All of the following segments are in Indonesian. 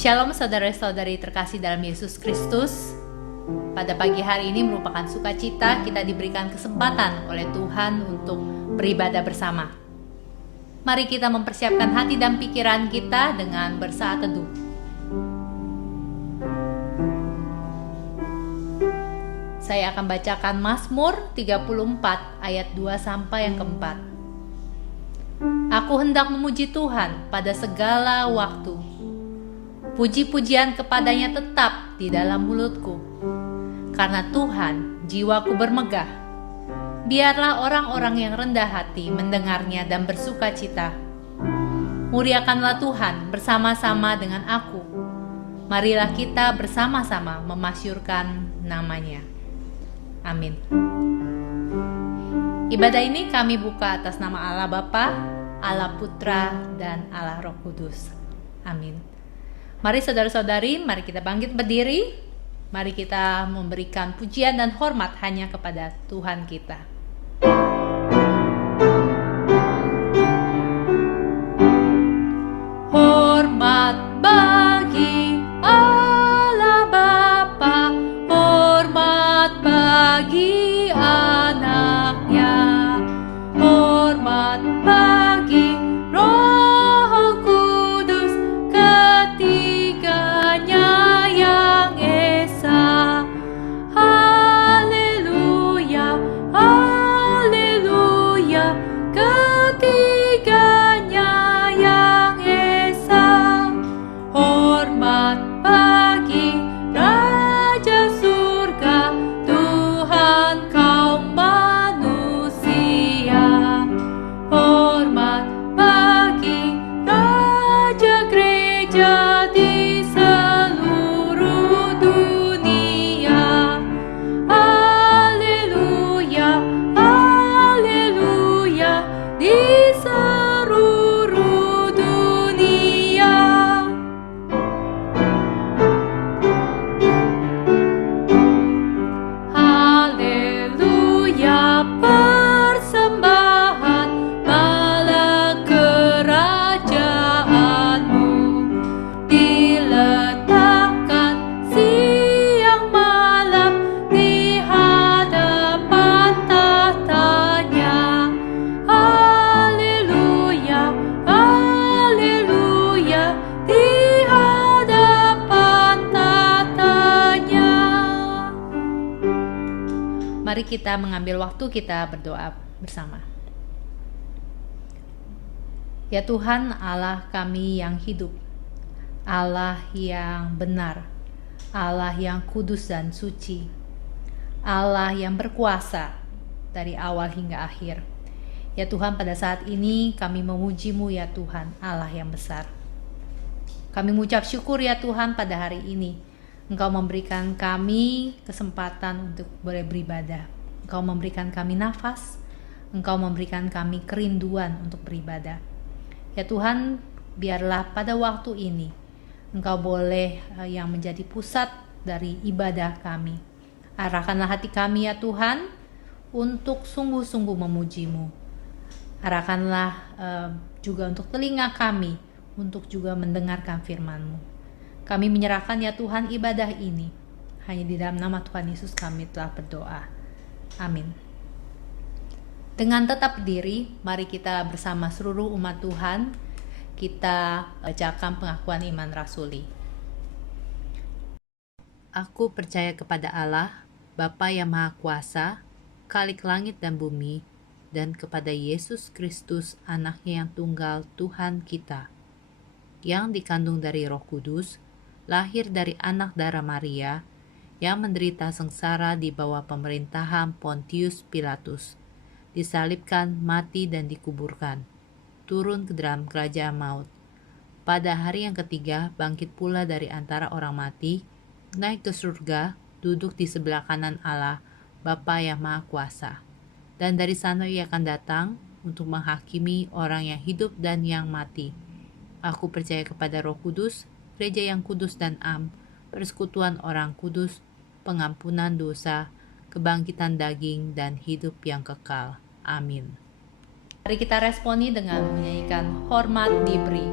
Shalom saudara-saudari terkasih dalam Yesus Kristus. Pada pagi hari ini merupakan sukacita kita diberikan kesempatan oleh Tuhan untuk beribadah bersama. Mari kita mempersiapkan hati dan pikiran kita dengan bersaat teduh. Saya akan bacakan Mazmur 34 ayat 2 sampai yang keempat. Aku hendak memuji Tuhan pada segala waktu. Puji-pujian kepadanya tetap di dalam mulutku. Karena Tuhan, jiwaku bermegah. Biarlah orang-orang yang rendah hati mendengarnya dan bersuka cita. Muliakanlah Tuhan bersama-sama dengan aku. Marilah kita bersama-sama memasyurkan namanya. Amin. Ibadah ini kami buka atas nama Allah Bapa, Allah Putra, dan Allah Roh Kudus. Amin. Mari saudara-saudari, mari kita bangkit berdiri. Mari kita memberikan pujian dan hormat hanya kepada Tuhan kita. Hormat bagi Allah Bapa, hormat bagi anaknya, hormat bagi Roh Kudus, ketiganya yang esa. Haleluya, haleluya, ketiganya yang esa. Hormat bagi Raja Surga, Tuhan kaum manusia. Hormat bagi Raja Gereja di seluruh dunia. Haleluya, haleluya, di seluruh dunia. Haleluya, persembahan bala kerajaanmu diletakkan siang malam di hadapan tahtanya. Haleluya, haleluya, di hadapan tahtanya. Mari kita mengambil waktu kita berdoa bersama. Ya Tuhan, Allah kami yang hidup, Allah yang benar, Allah yang kudus dan suci, Allah yang berkuasa dari awal hingga akhir. Ya Tuhan, pada saat ini kami memuji-Mu ya Tuhan, Allah yang besar. Kami mengucap syukur ya Tuhan pada hari ini. Engkau memberikan kami kesempatan untuk boleh beribadah. Engkau memberikan kami nafas. Engkau memberikan kami kerinduan untuk beribadah. Ya Tuhan, biarlah pada waktu ini Engkau boleh yang menjadi pusat dari ibadah kami. Arahkanlah hati kami ya Tuhan untuk sungguh-sungguh memuji-Mu. Arahkanlah juga untuk telinga kami untuk juga mendengarkan firman-Mu. Kami menyerahkan ya Tuhan ibadah ini. Hanya di dalam nama Tuhan Yesus kami telah berdoa. Amin. Dengan tetap berdiri, mari kita bersama seluruh umat Tuhan, kita bacakan pengakuan iman rasuli. Aku percaya kepada Allah, Bapa yang Maha Kuasa, Khalik langit dan bumi, dan kepada Yesus Kristus, Anaknya yang tunggal Tuhan kita, yang dikandung dari Roh Kudus, lahir dari anak darah Maria, yang menderita sengsara di bawah pemerintahan Pontius Pilatus, disalibkan, mati dan dikuburkan, turun ke dalam kerajaan maut. Pada hari yang ketiga bangkit pula dari antara orang mati, naik ke surga, duduk di sebelah kanan Allah, Bapa yang Maha Kuasa. Dan dari sana Ia akan datang untuk menghakimi orang yang hidup dan yang mati. Aku percaya kepada Roh Kudus, Gereja yang kudus dan am, persekutuan orang kudus, pengampunan dosa, kebangkitan daging, dan hidup yang kekal. Amin. Mari kita responi dengan menyanyikan Hormat Diberi.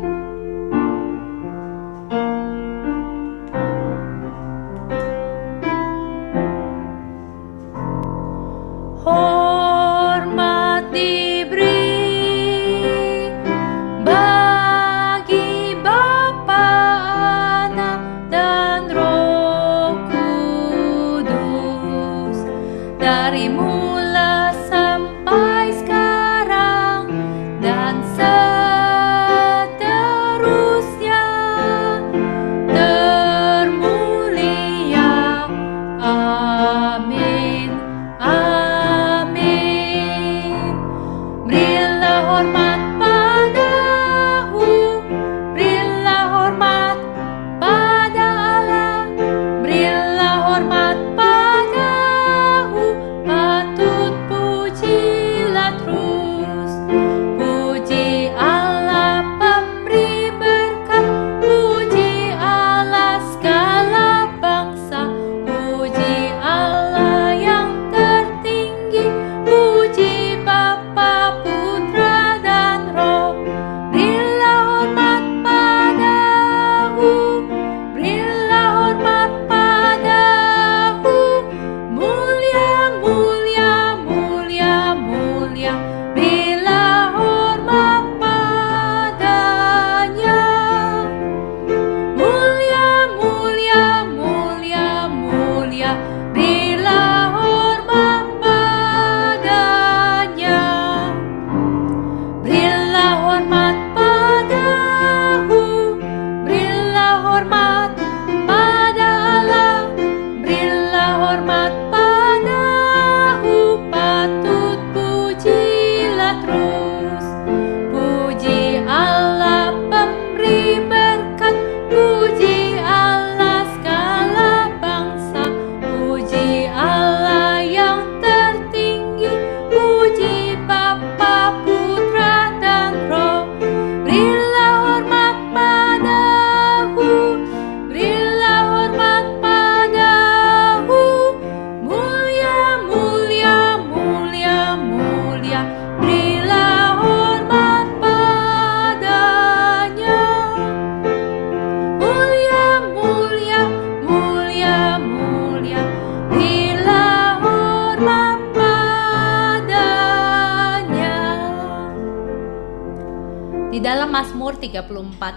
Di dalam Mazmur 34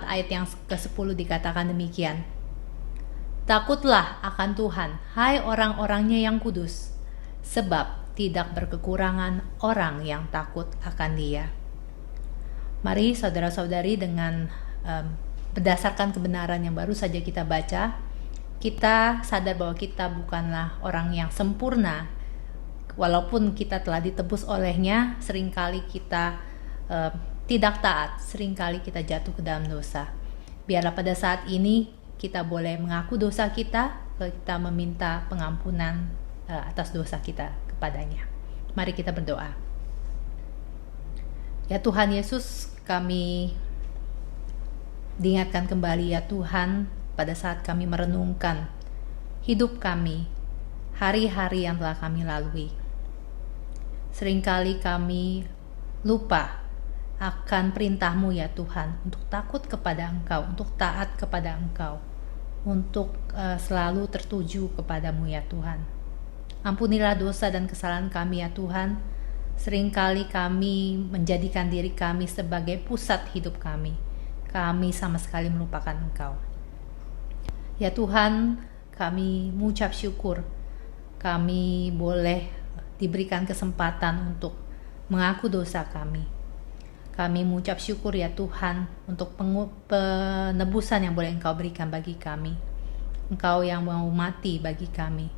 ayat yang ke-10 dikatakan demikian. Takutlah akan Tuhan, hai orang-orangnya yang kudus, sebab tidak berkekurangan orang yang takut akan Dia. Mari saudara-saudari, dengan berdasarkan kebenaran yang baru saja kita baca, kita sadar bahwa kita bukanlah orang yang sempurna. Walaupun kita telah ditebus olehnya, seringkali kita tidak taat, seringkali kita jatuh ke dalam dosa. Biarlah pada saat ini kita boleh mengaku dosa kita meminta pengampunan atas dosa kita kepadanya. Mari kita berdoa. Ya Tuhan Yesus, kami diingatkan kembali ya Tuhan, pada saat kami merenungkan hidup kami, hari-hari yang telah kami lalui. Seringkali kami lupa akan perintah-Mu ya Tuhan, untuk takut kepada Engkau, untuk taat kepada Engkau, untuk selalu tertuju kepadamu ya Tuhan. Ampunilah dosa dan kesalahan kami ya Tuhan. Seringkali kami menjadikan diri kami sebagai pusat hidup kami. Kami sama sekali melupakan Engkau. Ya Tuhan, kami mengucap syukur. Kami boleh diberikan kesempatan untuk mengaku dosa kami. Kami mengucap syukur ya Tuhan untuk penebusan yang boleh Engkau berikan bagi kami. Engkau yang mau mati bagi kami.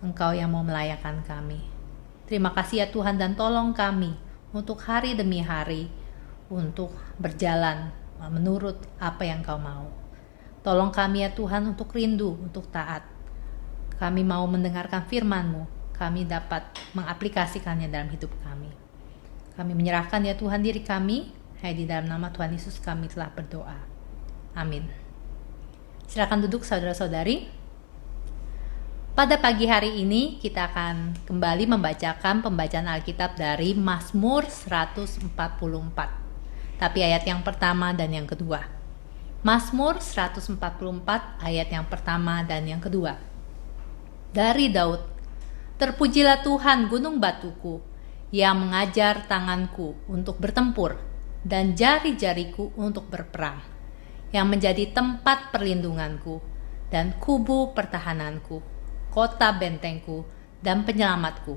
Engkau yang mau melayakkan kami. Terima kasih ya Tuhan, dan tolong kami untuk hari demi hari untuk berjalan menurut apa yang Engkau mau. Tolong kami ya Tuhan untuk rindu, untuk taat. Kami mau mendengarkan firman-Mu. Kami dapat mengaplikasikannya dalam hidup kami. Kami menyerahkan ya Tuhan diri kami, hai di dalam nama Tuhan Yesus kami telah berdoa. Amin. Silakan duduk saudara-saudari. Pada pagi hari ini kita akan kembali membacakan pembacaan Alkitab dari Mazmur 144. Tapi ayat yang pertama dan yang kedua. Mazmur 144 ayat yang pertama dan yang kedua. Dari Daud, terpujilah Tuhan gunung batuku, yang mengajar tanganku untuk bertempur dan jari-jariku untuk berperang, yang menjadi tempat perlindunganku dan kubu pertahananku, kota bentengku dan penyelamatku,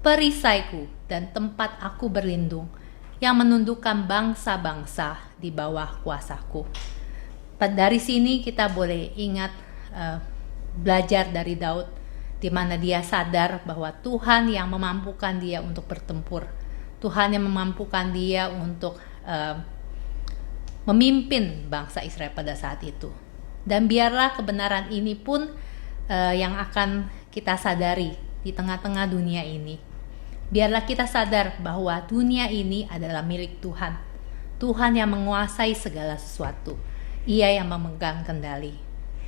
perisaiku dan tempat aku berlindung, yang menundukkan bangsa-bangsa di bawah kuasaku. Dari sini kita boleh ingat belajar dari Daud, di mana dia sadar bahwa Tuhan yang memampukan dia untuk bertempur, Tuhan yang memampukan dia untuk memimpin bangsa Israel pada saat itu. Dan biarlah kebenaran ini pun yang akan kita sadari di tengah-tengah dunia ini. Biarlah kita sadar bahwa dunia ini adalah milik Tuhan. Tuhan yang menguasai segala sesuatu. Ia yang memegang kendali.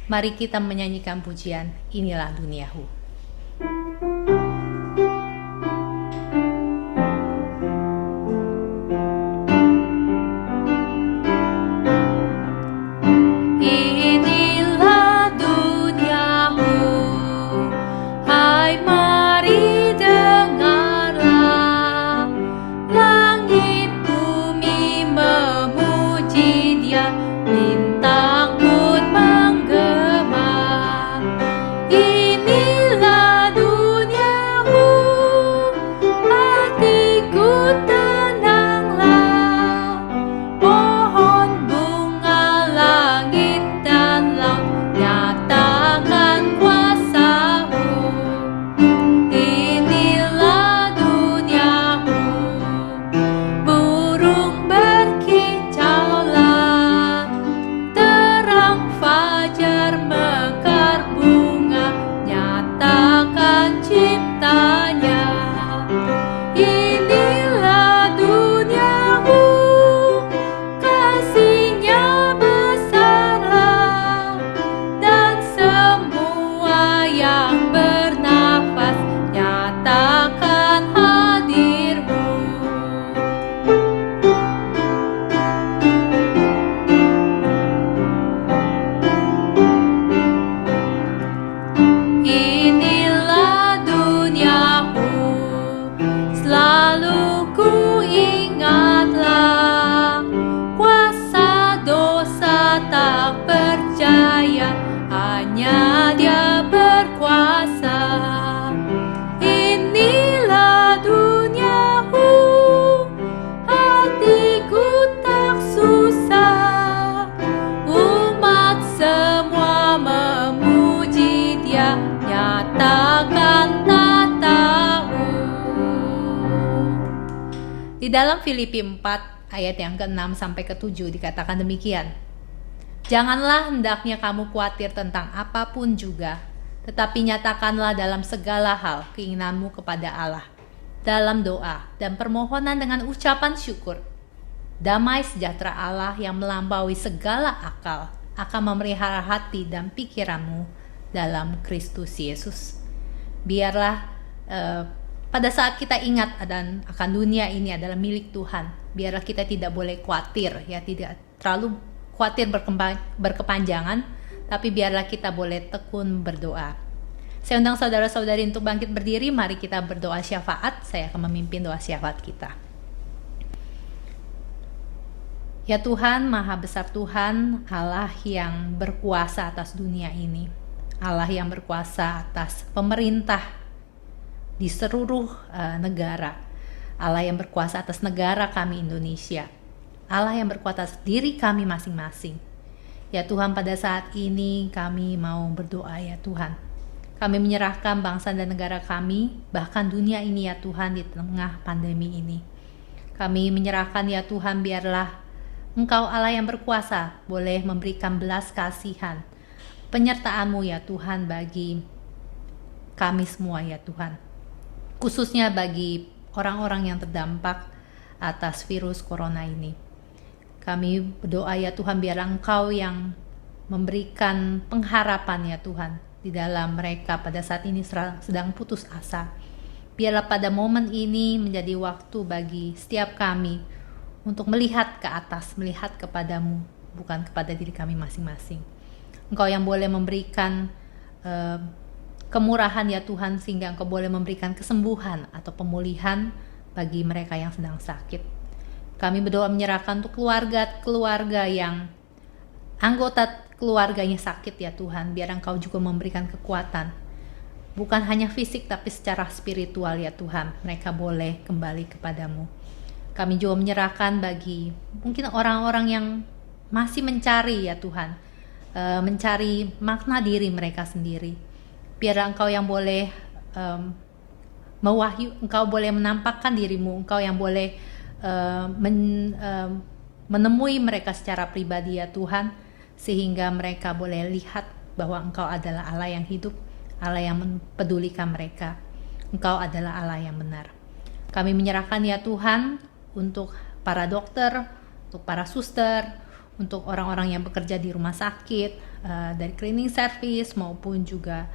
Mari kita menyanyikan pujian Inilah Duniahu. Inilah Di dalam Filipi 4 ayat yang ke-6 sampai ke-7 dikatakan demikian. Janganlah hendaknya kamu khawatir tentang apapun juga, tetapi nyatakanlah dalam segala hal keinginanmu kepada Allah, dalam doa dan permohonan dengan ucapan syukur. Damai sejahtera Allah yang melampaui segala akal akan memelihara hati dan pikiranmu dalam Kristus Yesus. Biarlah pada saat kita ingat akan dunia ini adalah milik Tuhan, biarlah kita tidak boleh khawatir, ya, tidak terlalu khawatir berkepanjangan, tapi biarlah kita boleh tekun berdoa. Saya undang saudara-saudari untuk bangkit berdiri, mari kita berdoa syafaat. Saya akan memimpin doa syafaat kita. Ya Tuhan, Maha Besar Tuhan, Allah yang berkuasa atas dunia ini, Allah yang berkuasa atas pemerintah di seluruh negara, Allah yang berkuasa atas negara kami Indonesia, Allah yang berkuasa atas diri kami masing-masing. Ya Tuhan, pada saat ini kami mau berdoa ya Tuhan. Kami menyerahkan bangsa dan negara kami, bahkan dunia ini ya Tuhan, di tengah pandemi ini. Kami menyerahkan ya Tuhan, biarlah Engkau Allah yang berkuasa boleh memberikan belas kasihan, penyertaan-Mu ya Tuhan bagi kami semua ya Tuhan. Khususnya bagi orang-orang yang terdampak atas virus corona ini. Kami berdoa ya Tuhan, biarlah Engkau yang memberikan pengharapan ya Tuhan di dalam mereka pada saat ini sedang putus asa. Biarlah pada momen ini menjadi waktu bagi setiap kami untuk melihat ke atas, melihat kepadamu, bukan kepada diri kami masing-masing. Engkau yang boleh memberikan kemurahan ya Tuhan, sehingga Engkau boleh memberikan kesembuhan atau pemulihan bagi mereka yang sedang sakit. Kami berdoa menyerahkan untuk keluarga yang anggota keluarganya sakit ya Tuhan, biar Engkau juga memberikan kekuatan, bukan hanya fisik tapi secara spiritual ya Tuhan, mereka boleh kembali kepadamu. Kami juga menyerahkan bagi mungkin orang-orang yang masih mencari ya Tuhan, mencari makna diri mereka sendiri. Biarlah Engkau yang boleh Engkau boleh menampakkan dirimu, Engkau yang boleh menemui mereka secara pribadi ya Tuhan, sehingga mereka boleh lihat bahwa Engkau adalah Allah yang hidup, Allah yang mempedulikan mereka. Engkau adalah Allah yang benar. Kami menyerahkan ya Tuhan untuk para dokter, untuk para suster, untuk orang-orang yang bekerja di rumah sakit, dari cleaning service maupun juga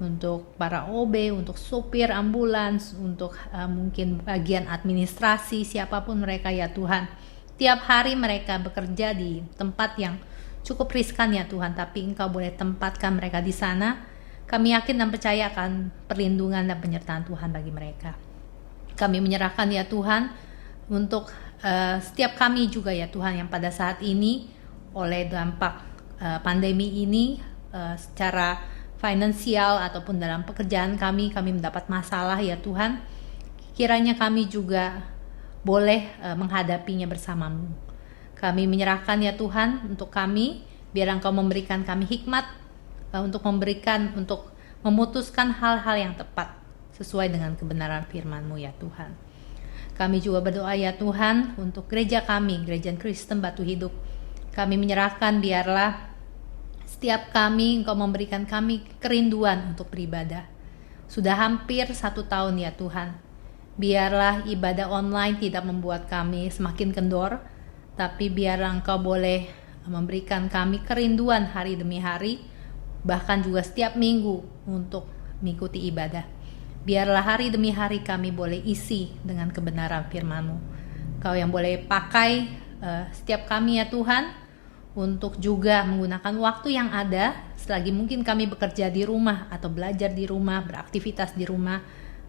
untuk para OB, untuk supir ambulans, untuk mungkin bagian administrasi, siapapun mereka ya Tuhan. Tiap hari mereka bekerja di tempat yang cukup riskan ya Tuhan, tapi Engkau boleh tempatkan mereka di sana. Kami yakin dan percaya akan perlindungan dan penyertaan Tuhan bagi mereka. Kami menyerahkan ya Tuhan untuk setiap kami juga ya Tuhan, yang pada saat ini oleh dampak pandemi ini secara finansial ataupun dalam pekerjaan kami mendapat masalah ya Tuhan. Kiranya kami juga boleh menghadapinya bersama-Mu. Kami menyerahkan ya Tuhan untuk kami, biar Engkau memberikan kami hikmat untuk memutuskan hal-hal yang tepat sesuai dengan kebenaran firman-Mu ya Tuhan. Kami juga berdoa ya Tuhan untuk gereja kami, Gereja Kristen Batu Hidup. Kami menyerahkan, biarlah setiap kami Engkau memberikan kami kerinduan untuk beribadah. Sudah hampir 1 tahun ya Tuhan. Biarlah ibadah online tidak membuat kami semakin kendor, tapi biarlah Engkau boleh memberikan kami kerinduan hari demi hari, bahkan juga setiap minggu untuk mengikuti ibadah. Biarlah hari demi hari kami boleh isi dengan kebenaran firman-Mu. Kau yang boleh pakai setiap kami ya Tuhan, untuk juga menggunakan waktu yang ada, selagi mungkin kami bekerja di rumah atau belajar di rumah, beraktivitas di rumah.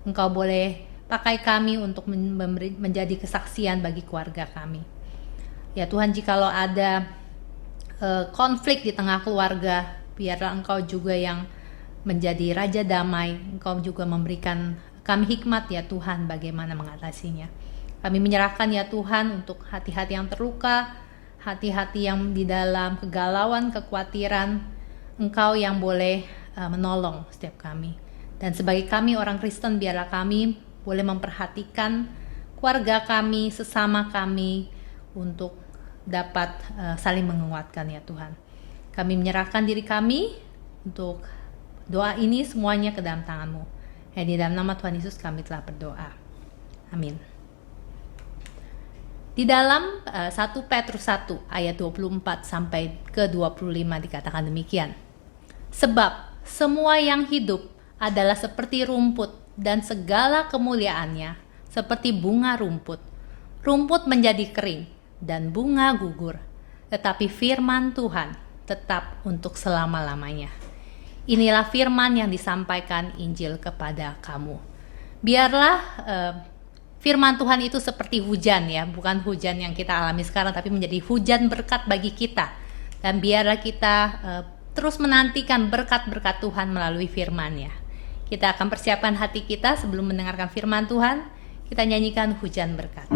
Engkau boleh pakai kami untuk menjadi kesaksian bagi keluarga kami. Ya Tuhan, jikalau ada konflik di tengah keluarga, biarlah Engkau juga yang menjadi Raja Damai. Engkau juga memberikan kami hikmat ya Tuhan bagaimana mengatasinya. Kami menyerahkan ya Tuhan untuk hati-hati yang terluka, hati-hati yang di dalam kegalauan, kekhawatiran. Engkau yang boleh menolong setiap kami. Dan sebagai kami orang Kristen, biarlah kami boleh memperhatikan keluarga kami, sesama kami, untuk dapat saling menguatkan ya Tuhan. Kami menyerahkan diri kami untuk doa ini semuanya ke dalam tangan-Mu. Ya, di dalam nama Tuhan Yesus kami telah berdoa. Amin. Di dalam 1 Petrus 1 ayat 24 sampai ke 25 dikatakan demikian. Sebab semua yang hidup adalah seperti rumput, dan segala kemuliaannya seperti bunga rumput. Rumput menjadi kering dan bunga gugur, tetapi firman Tuhan tetap untuk selama-lamanya. Inilah firman yang disampaikan Injil kepada kamu. Biarlah firman Tuhan itu seperti hujan ya, bukan hujan yang kita alami sekarang, tapi menjadi hujan berkat bagi kita. Dan biarlah kita terus menantikan berkat-berkat Tuhan melalui firman-Nya. Kita akan persiapkan hati kita sebelum mendengarkan firman Tuhan. Kita nyanyikan hujan berkat.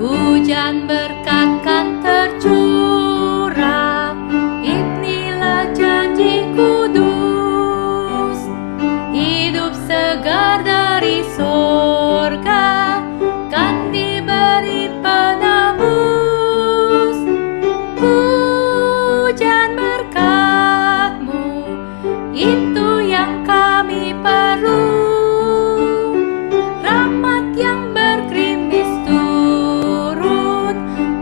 Hujan berkat kan tercurah, inilah janji kudus, hidup segar dari sorga kan diberi penebus. Hujan berkat-Mu, itu yang kami perlu, rahmat yang bergerimis turun,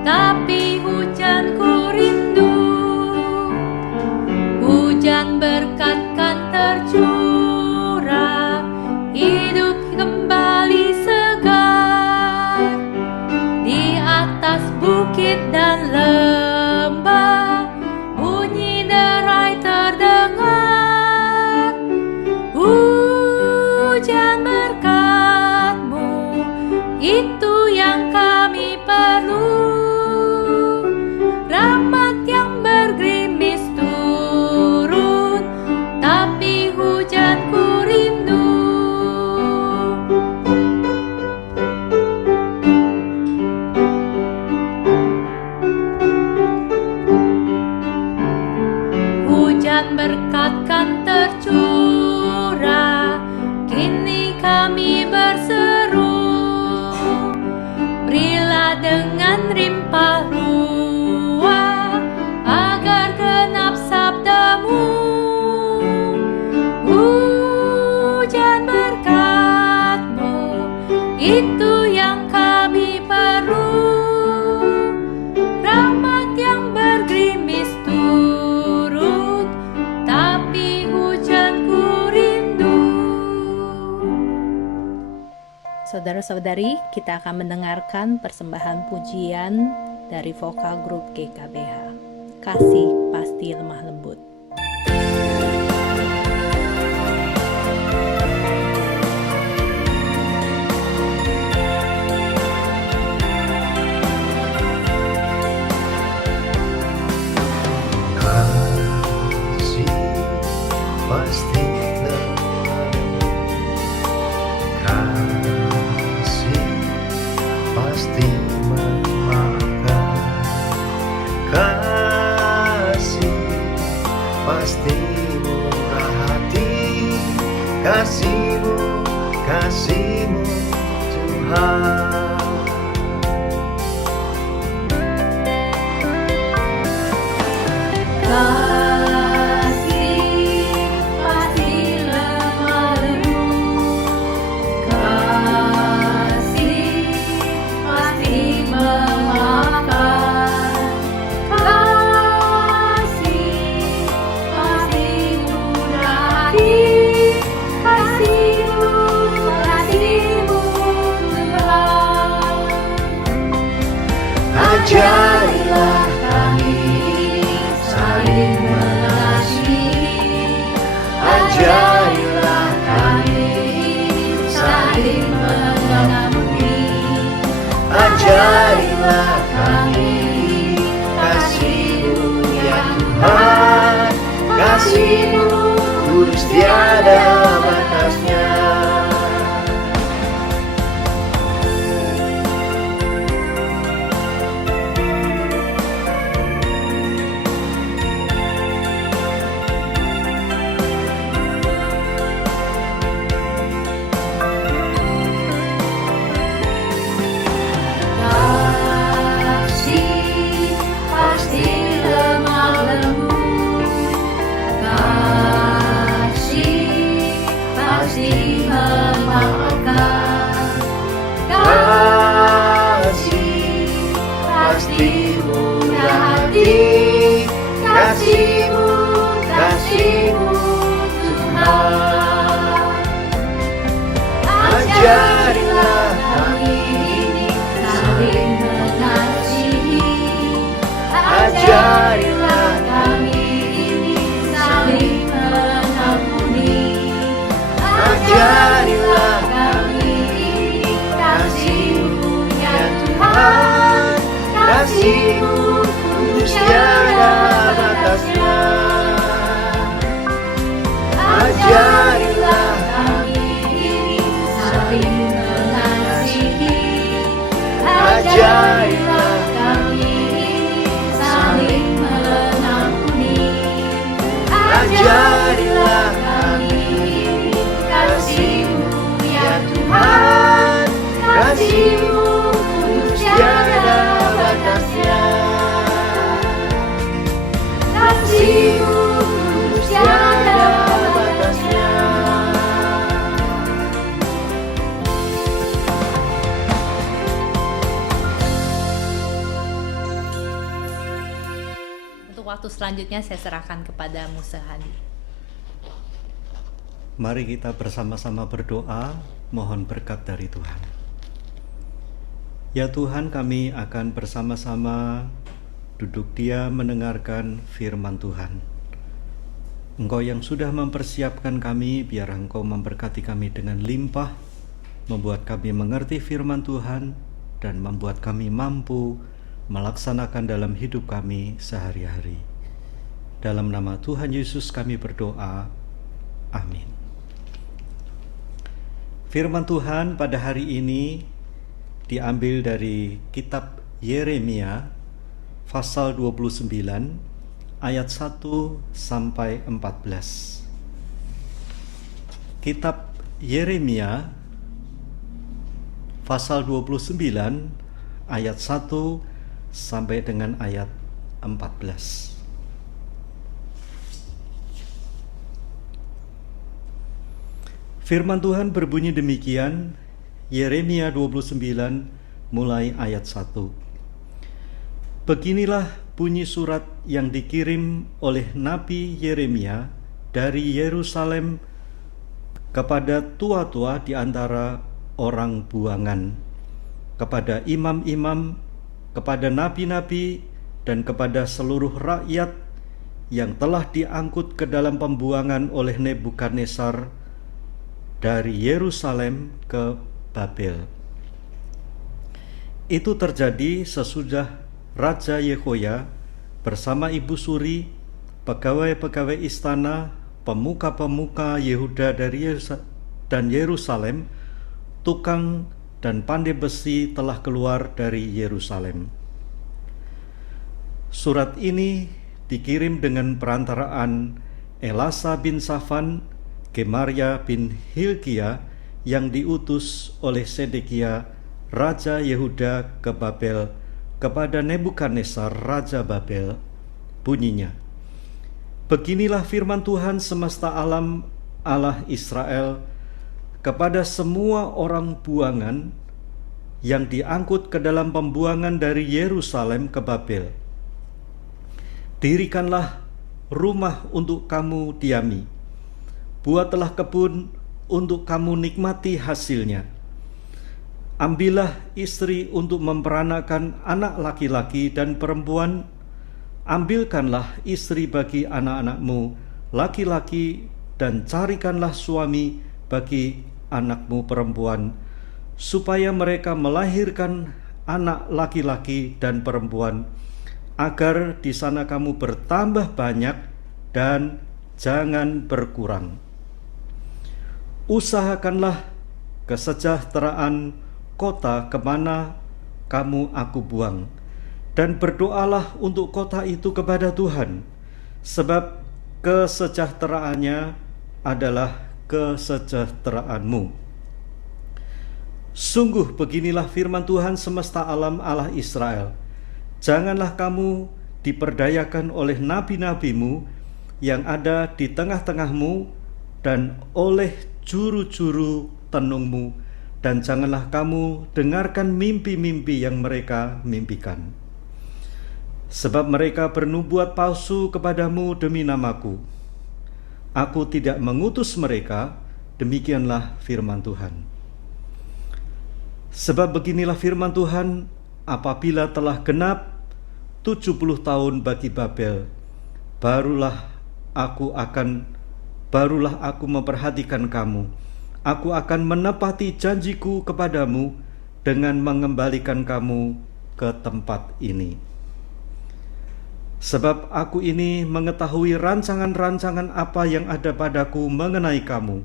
tapi hujanku rindu. Hujan berkat kan tercurah, hidup kembali segar, di atas bukit dan lembah bunyi derai terdengar. Hujan berkat-Mu, itu yang kami perlu, rahmat yang bergerimis turun, tapi hujanku rindu. Hujan berkat kan tercurah, kini kami berseru, berilah dengan rimpah ruah, agar genap sabda-Mu. Hujan berkat-Mu, itu yang kami perlu, rahmat yang bergerimis turun, tapi hujanku rindu. Saudara-saudari, kita akan mendengarkan persembahan pujian dari vokal grup GKBH. Kasih pasti lemah lembut. Kasih pasti kasih pasti memaafkan, kasih pasti murah hati, kasih-Mu, kasih-Mu Tuhan. Kasih pasti lemah lembut, kasih pasti memaafkan, kasih pasti murah hati, kasih-Mu, kasih-Mu Tuhan. Ajarilah kami saling mengasihi, ajarilah kami saling mengampuni, ajarilah kami kasih-Mu ya Tuhan, kasih-Mu kudus tiada batasnya. kasih memaafkan. Kasih pasti murah hati, kasih-Mu, kasih-Mu Tuhan. Ajarilah kami ini saling mengasihi, ajarilah kami ini saling mengampuni, ajarilah kami ini kasih-Mu ya Tuhan, kasih-Mu kudus tiada batasnya. Ajarilah kami ini saling mengasihi, ajarilah kami ini saling mengampuni, ajarilah kami ini kasih-Mu ya Tuhan, kasih-Mu kudus tiada batasnya. Kasih-Mu kudus tiada batasnya. Untuk waktu selanjutnya saya serahkan kepada Musa Hadi. Mari kita bersama-sama berdoa, mohon berkat dari Tuhan. Ya Tuhan, kami akan bersama-sama duduk diam mendengarkan firman Tuhan. Engkau yang sudah mempersiapkan kami, biar Engkau memberkati kami dengan limpah, membuat kami mengerti firman Tuhan, dan membuat kami mampu melaksanakan dalam hidup kami sehari-hari. Dalam nama Tuhan Yesus kami berdoa, amin. Firman Tuhan pada hari ini diambil dari kitab Yeremia pasal 29 ayat 1 sampai 14. Kitab Yeremia pasal 29 ayat 1 sampai dengan ayat 14. Firman Tuhan berbunyi demikian, Yeremia 29 mulai ayat 1. Beginilah bunyi surat yang dikirim oleh Nabi Yeremia dari Yerusalem kepada tua-tua di antara orang buangan, kepada imam-imam, kepada nabi-nabi, dan kepada seluruh rakyat yang telah diangkut ke dalam pembuangan oleh Nebukadnezar dari Yerusalem ke Babel. Itu terjadi sesudah Raja Yehoya bersama Ibu Suri, pegawai-pegawai istana, pemuka-pemuka Yehuda dan Yerusalem, tukang dan pandai besi telah keluar dari Yerusalem. Surat ini dikirim dengan perantaraan Elasa bin Safan, Gemaria bin Hilkia yang diutus oleh Sedekia, Raja Yehuda ke Babel, kepada Nebukadnezar, Raja Babel. Bunyinya, beginilah firman Tuhan semesta alam, Allah Israel, kepada semua orang buangan yang diangkut ke dalam pembuangan dari Yerusalem ke Babel. Dirikanlah rumah untuk kamu diami, buatlah kebun untuk kamu nikmati hasilnya. Ambillah istri untuk memperanakan anak laki-laki dan perempuan. Ambilkanlah istri bagi anak-anakmu laki-laki, dan carikanlah suami bagi anakmu perempuan, supaya mereka melahirkan anak laki-laki dan perempuan, agar di sana kamu bertambah banyak dan jangan berkurang. Usahakanlah kesejahteraan kota kemana kamu aku buang, dan berdoalah untuk kota itu kepada Tuhan, sebab kesejahteraannya adalah kesejahteraanmu. Sungguh beginilah firman Tuhan semesta alam, Allah Israel, janganlah kamu diperdayakan oleh nabi-nabimu yang ada di tengah-tengahmu, dan oleh juru-juru tenungmu, dan janganlah kamu dengarkan mimpi-mimpi yang mereka mimpikan. Sebab mereka bernubuat palsu kepadamu demi namaku. Aku tidak mengutus mereka, demikianlah firman Tuhan. Sebab beginilah firman Tuhan, apabila telah genap 70 tahun bagi Babel, barulah aku memperhatikan kamu. Aku akan menepati janjiku kepadamu dengan mengembalikan kamu ke tempat ini. Sebab aku ini mengetahui rancangan-rancangan apa yang ada padaku mengenai kamu.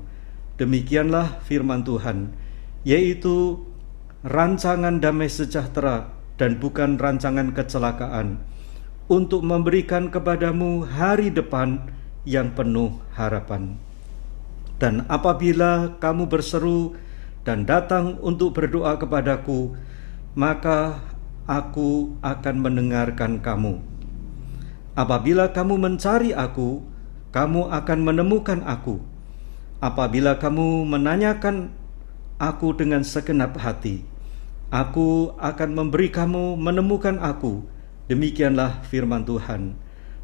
Demikianlah firman Tuhan, yaitu rancangan damai sejahtera dan bukan rancangan kecelakaan, untuk memberikan kepadamu hari depan yang penuh harapan. Dan apabila kamu berseru dan datang untuk berdoa kepadaku, maka aku akan mendengarkan kamu. Apabila kamu mencari aku, kamu akan menemukan aku. Apabila kamu menanyakan aku dengan segenap hati, aku akan memberi kamu menemukan aku. Demikianlah firman Tuhan.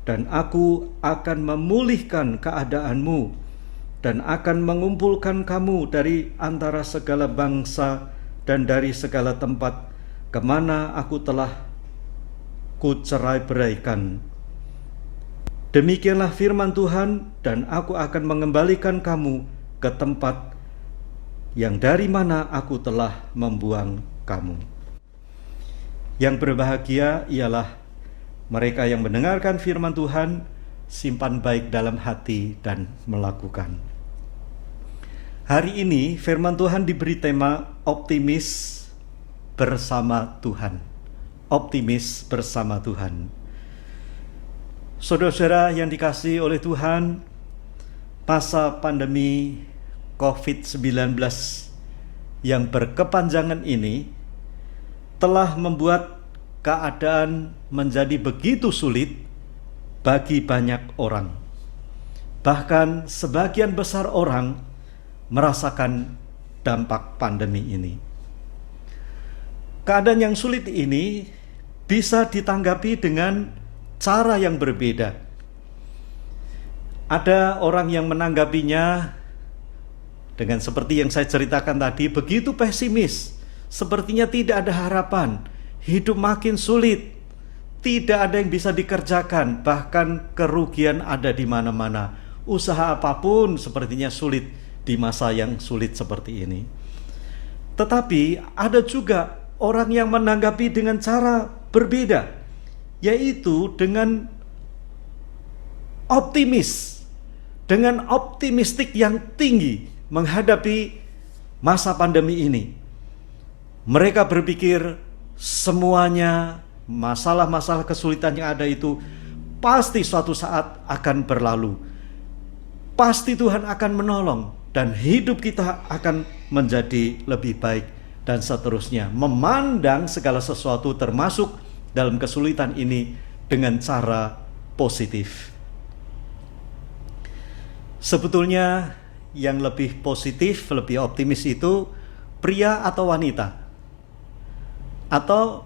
Dan aku akan memulihkan keadaanmu dan akan mengumpulkan kamu dari antara segala bangsa dan dari segala tempat kemana aku telah kucerai-beraikan. Demikianlah firman Tuhan, dan aku akan mengembalikan kamu ke tempat yang dari mana aku telah membuang kamu. Yang berbahagia ialah mereka yang mendengarkan firman Tuhan, simpan baik dalam hati dan melakukan. Hari ini firman Tuhan diberi tema optimis bersama Tuhan. Optimis bersama Tuhan. Saudara-saudara yang dikasihi oleh Tuhan, masa pandemi COVID-19 yang berkepanjangan ini telah membuat keadaan menjadi begitu sulit bagi banyak orang. Bahkan sebagian besar orang merasakan dampak pandemi ini. Keadaan yang sulit ini bisa ditanggapi dengan cara yang berbeda. Ada orang yang menanggapinya dengan seperti yang saya ceritakan tadi, begitu pesimis, sepertinya tidak ada harapan, hidup makin sulit, tidak ada yang bisa dikerjakan, bahkan kerugian ada di mana-mana. Usaha apapun sepertinya sulit di masa yang sulit seperti ini. Tetapi ada juga orang yang menanggapi dengan cara berbeda, yaitu dengan optimis, dengan optimistik yang tinggi menghadapi masa pandemi ini. Mereka berpikir semuanya, masalah-masalah kesulitan yang ada itu pasti suatu saat akan berlalu. Pasti Tuhan akan menolong dan hidup kita akan menjadi lebih baik dan seterusnya. Memandang segala sesuatu termasuk dalam kesulitan ini dengan cara positif. Sebetulnya yang lebih positif, lebih optimis itu pria atau wanita? Atau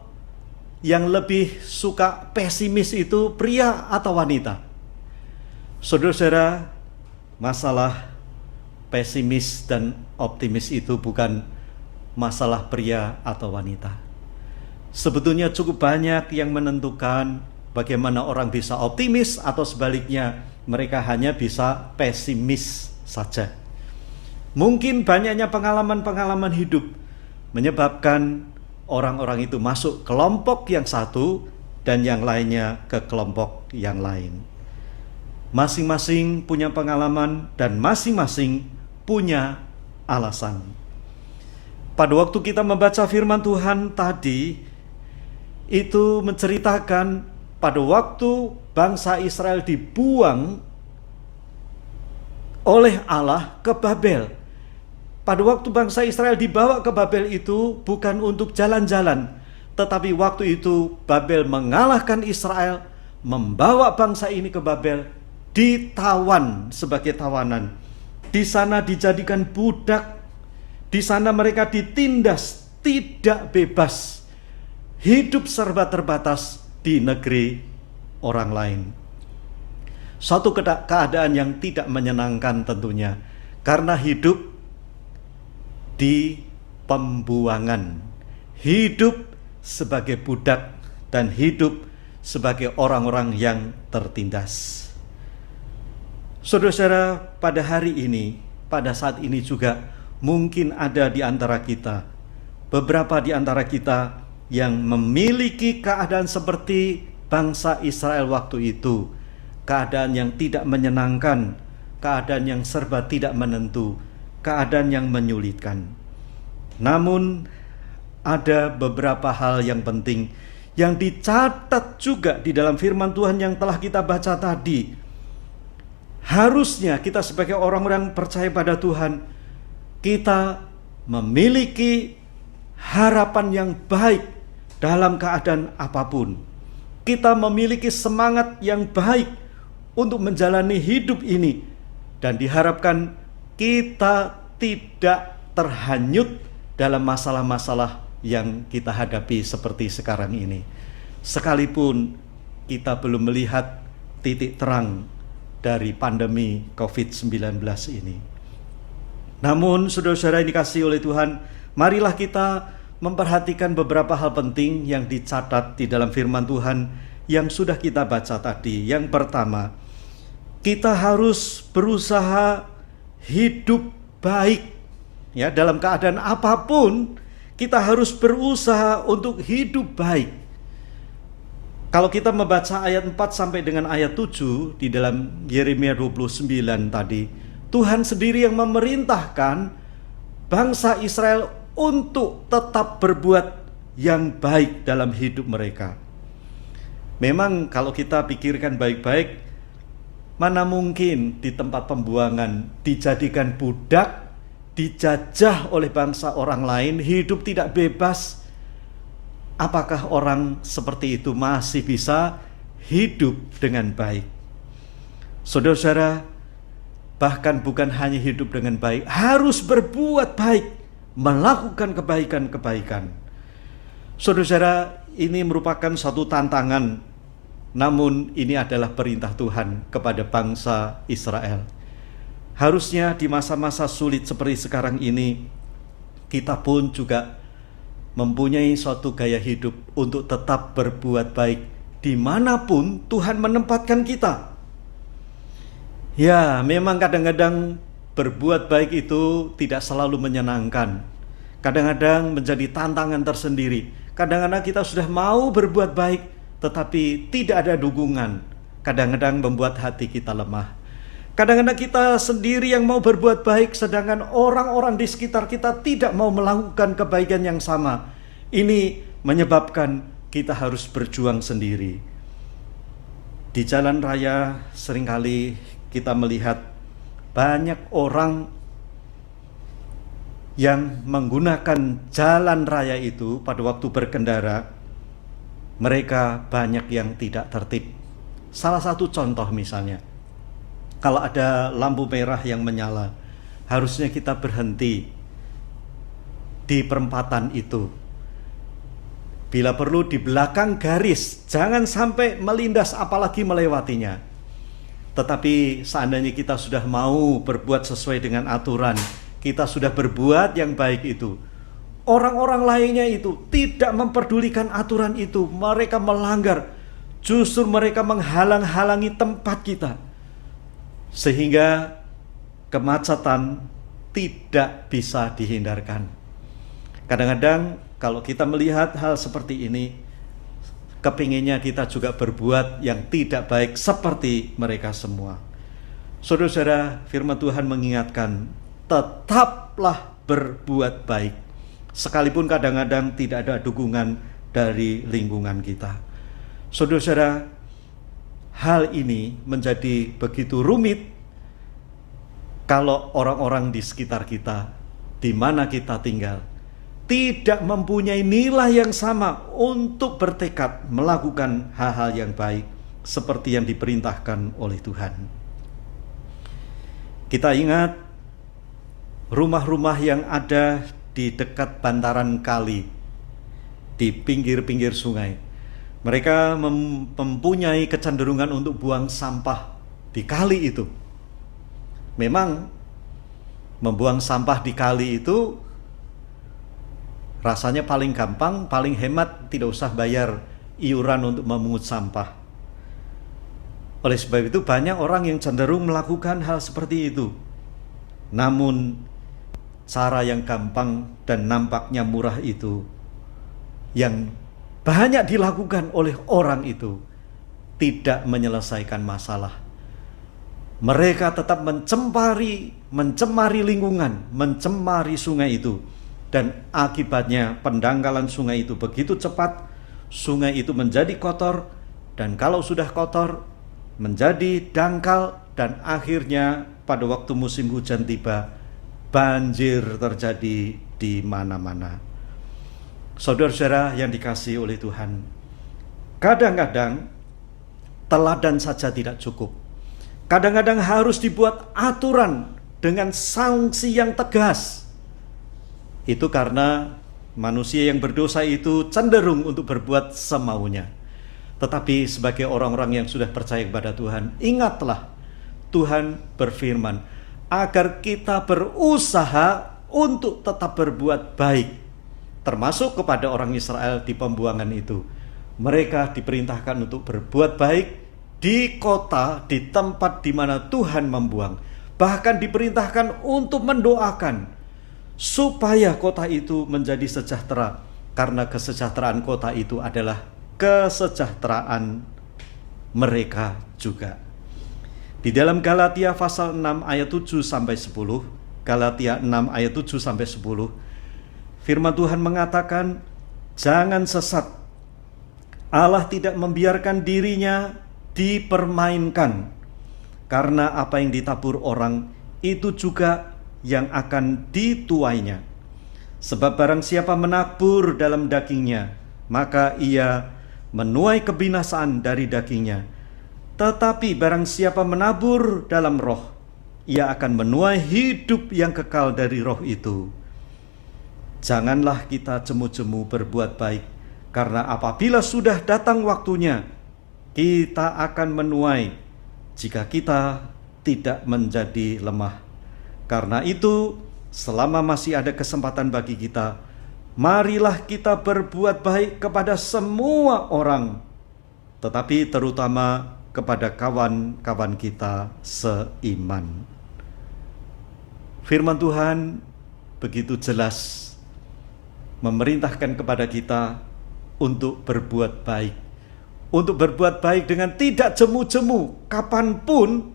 yang lebih suka pesimis itu pria atau wanita? Saudara-saudara, masalah pesimis dan optimis itu bukan masalah pria atau wanita. Sebetulnya cukup banyak yang menentukan bagaimana orang bisa optimis atau sebaliknya mereka hanya bisa pesimis saja. Mungkin banyaknya pengalaman-pengalaman hidup menyebabkan orang-orang itu masuk kelompok yang satu dan yang lainnya ke kelompok yang lain. Masing-masing punya pengalaman dan masing-masing punya alasan. Pada waktu kita membaca firman Tuhan tadi, itu menceritakan pada waktu bangsa Israel dibuang oleh Allah ke Babel. Pada waktu bangsa Israel dibawa ke Babel itu bukan untuk jalan-jalan, tetapi waktu itu Babel mengalahkan Israel, membawa bangsa ini ke Babel, ditawan sebagai tawanan. di sana dijadikan budak, di sana mereka ditindas, tidak bebas, hidup serba terbatas di negeri orang lain. Suatu keadaan yang tidak menyenangkan tentunya, karena hidup di pembuangan, hidup sebagai budak, dan hidup sebagai orang-orang yang tertindas. Saudara-saudara, pada hari ini, pada saat ini juga mungkin ada di antara kita, beberapa di antara kita yang memiliki keadaan seperti bangsa Israel waktu itu, keadaan yang tidak menyenangkan, keadaan yang serba tidak menentu, keadaan yang menyulitkan. Namun ada beberapa hal yang penting yang dicatat juga di dalam firman Tuhan yang telah kita baca tadi. Harusnya kita sebagai orang-orang percaya pada Tuhan, kita memiliki harapan yang baik dalam keadaan apapun. Kita memiliki semangat yang baik untuk menjalani hidup ini, dan diharapkan kita tidak terhanyut dalam masalah-masalah yang kita hadapi seperti sekarang ini. Sekalipun kita belum melihat titik terang dari pandemi COVID-19 ini. Namun saudara-saudara yang dikasihi oleh Tuhan, marilah kita memperhatikan beberapa hal penting yang dicatat di dalam firman Tuhan yang sudah kita baca tadi. Yang pertama, kita harus berusaha hidup baik. Ya, dalam keadaan apapun kita harus berusaha untuk hidup baik. Kalau kita membaca ayat 4 sampai dengan ayat 7 di dalam Yeremia 29 tadi, Tuhan sendiri yang memerintahkan bangsa Israel untuk tetap berbuat yang baik dalam hidup mereka. Memang kalau kita pikirkan baik-baik, mana mungkin di tempat pembuangan dijadikan budak, dijajah oleh bangsa orang lain, hidup tidak bebas. Apakah orang seperti itu masih bisa hidup dengan baik? Saudara-saudara, bahkan bukan hanya hidup dengan baik, harus berbuat baik, melakukan kebaikan-kebaikan. Saudara-saudara, ini merupakan satu tantangan, namun ini adalah perintah Tuhan kepada bangsa Israel. Harusnya di masa-masa sulit seperti sekarang ini, kita pun juga mempunyai suatu gaya hidup untuk tetap berbuat baik dimanapun Tuhan menempatkan kita. Ya, memang kadang-kadang berbuat baik itu tidak selalu menyenangkan. Kadang-kadang menjadi tantangan tersendiri. Kadang-kadang kita sudah mau berbuat baik, tetapi tidak ada dukungan. Kadang-kadang membuat hati kita lemah. Kadang-kadang kita sendiri yang mau berbuat baik, sedangkan orang-orang di sekitar kita tidak mau melakukan kebaikan yang sama. Ini menyebabkan kita harus berjuang sendiri. Di jalan raya seringkali kita melihat banyak orang yang menggunakan jalan raya itu pada waktu berkendara. Mereka banyak yang tidak tertib. Salah satu contoh misalnya, kalau ada lampu merah yang menyala, harusnya kita berhenti di perempatan itu. Bila perlu di belakang garis, jangan sampai melindas apalagi melewatinya. Tetapi seandainya kita sudah mau berbuat sesuai dengan aturan, kita sudah berbuat yang baik itu, orang-orang lainnya itu tidak memperdulikan aturan itu, mereka melanggar, justru mereka menghalang-halangi tempat kita, sehingga kemacetan tidak bisa dihindarkan. Kadang-kadang kalau kita melihat hal seperti ini, kepinginnya kita juga berbuat yang tidak baik seperti mereka semua. Saudara-saudara, firman Tuhan mengingatkan, tetaplah berbuat baik, sekalipun kadang-kadang tidak ada dukungan dari lingkungan kita. Saudara-saudara, hal ini menjadi begitu rumit kalau orang-orang di sekitar kita, di mana kita tinggal, tidak mempunyai nilai yang sama untuk bertekad melakukan hal-hal yang baik seperti yang diperintahkan oleh Tuhan. Kita ingat rumah-rumah yang ada di dekat bantaran kali, di pinggir-pinggir sungai. Mereka mempunyai kecenderungan untuk buang sampah di kali itu. Memang membuang sampah di kali itu rasanya paling gampang, paling hemat, tidak usah bayar iuran untuk memungut sampah. Oleh sebab itu banyak orang yang cenderung melakukan hal seperti itu. Namun cara yang gampang dan nampaknya murah itu, yang banyak dilakukan oleh orang itu, tidak menyelesaikan masalah. Mereka tetap mencemari lingkungan, mencemari sungai itu. Dan akibatnya pendangkalan sungai itu begitu cepat, sungai itu menjadi kotor, dan kalau sudah kotor menjadi dangkal, dan akhirnya pada waktu musim hujan tiba, banjir terjadi di mana-mana. Saudara-saudara yang dikasihi oleh Tuhan, kadang-kadang teladan saja tidak cukup. Kadang-kadang harus dibuat aturan dengan sanksi yang tegas. Itu karena manusia yang berdosa itu cenderung untuk berbuat semaunya. Tetapi sebagai orang-orang yang sudah percaya kepada Tuhan, ingatlah Tuhan berfirman agar kita berusaha untuk tetap berbuat baik, termasuk kepada orang Israel di pembuangan itu. Mereka diperintahkan untuk berbuat baik di kota, di tempat di mana Tuhan membuang. Bahkan diperintahkan untuk mendoakan supaya kota itu menjadi sejahtera, karena kesejahteraan kota itu adalah kesejahteraan mereka juga. Di dalam Galatia pasal 6 ayat 7 sampai 10, Galatia 6 ayat 7 sampai 10, firman Tuhan mengatakan, jangan sesat. Allah tidak membiarkan dirinya dipermainkan, karena apa yang ditabur orang itu juga yang akan dituainya. Sebab barang siapa menabur dalam dagingnya, maka ia menuai kebinasaan dari dagingnya. Tetapi barang siapa menabur dalam roh, ia akan menuai hidup yang kekal dari roh itu. Janganlah kita jemu-jemu berbuat baik, karena apabila sudah datang waktunya, kita akan menuai jika kita tidak menjadi lemah. Karena itu, selama masih ada kesempatan bagi kita, marilah kita berbuat baik kepada semua orang, tetapi terutama kepada kawan-kawan kita seiman. Firman Tuhan begitu jelas memerintahkan kepada kita untuk berbuat baik. Untuk berbuat baik dengan tidak jemu-jemu, kapanpun,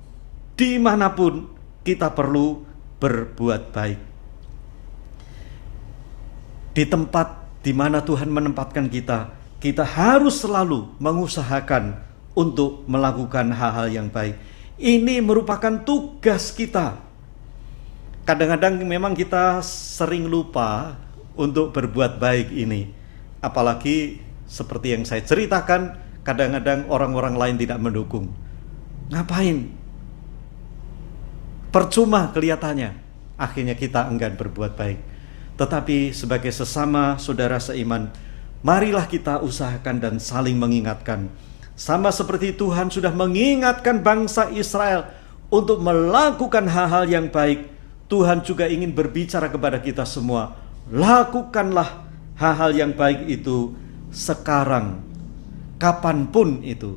dimanapun kita perlu berbuat baik. Di tempat di mana Tuhan menempatkan kita, kita harus selalu mengusahakan untuk melakukan hal-hal yang baik. Ini merupakan tugas kita. Kadang-kadang memang kita sering lupa untuk berbuat baik ini. Apalagi seperti yang saya ceritakan, kadang-kadang orang-orang lain tidak mendukung. Ngapain? Percuma kelihatannya. Akhirnya kita enggan berbuat baik. Tetapi sebagai sesama saudara seiman, marilah kita usahakan dan saling mengingatkan. Sama seperti Tuhan sudah mengingatkan bangsa Israel untuk melakukan hal-hal yang baik, Tuhan juga ingin berbicara kepada kita semua. Lakukanlah hal-hal yang baik itu sekarang, kapanpun itu.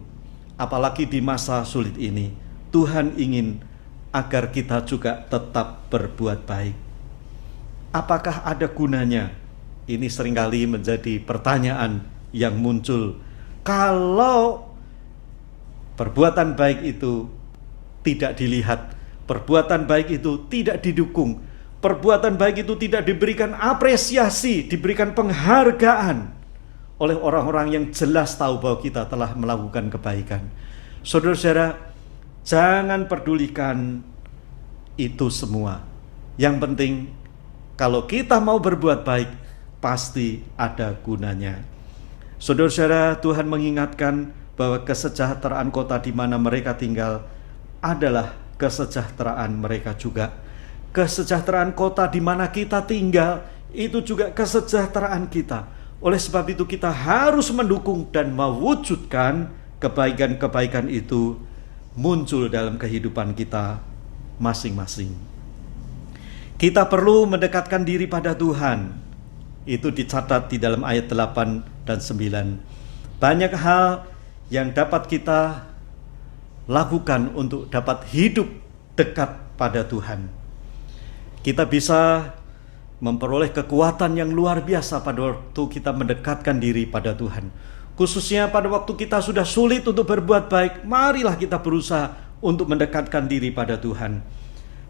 Apalagi di masa sulit ini, Tuhan ingin agar kita juga tetap berbuat baik. Apakah ada gunanya? Ini seringkali menjadi pertanyaan yang muncul. Kalau perbuatan baik itu tidak dilihat, perbuatan baik itu tidak didukung, perbuatan baik itu tidak diberikan apresiasi, diberikan penghargaan oleh orang-orang yang jelas tahu bahwa kita telah melakukan kebaikan. Saudara-saudara, jangan pedulikan itu semua. Yang penting, kalau kita mau berbuat baik, pasti ada gunanya. Saudara-saudara, Tuhan mengingatkan bahwa kesejahteraan kota di mana mereka tinggal adalah kesejahteraan mereka juga. Kesejahteraan kota di mana kita tinggal itu juga kesejahteraan kita. Oleh sebab itu kita harus mendukung dan mewujudkan kebaikan-kebaikan itu muncul dalam kehidupan kita masing-masing. Kita perlu mendekatkan diri pada Tuhan. Itu dicatat di dalam ayat 8 dan 9. Banyak hal yang dapat kita lakukan untuk dapat hidup dekat pada Tuhan. Kita bisa memperoleh kekuatan yang luar biasa pada waktu kita mendekatkan diri pada Tuhan. Khususnya pada waktu kita sudah sulit untuk berbuat baik, marilah kita berusaha untuk mendekatkan diri pada Tuhan.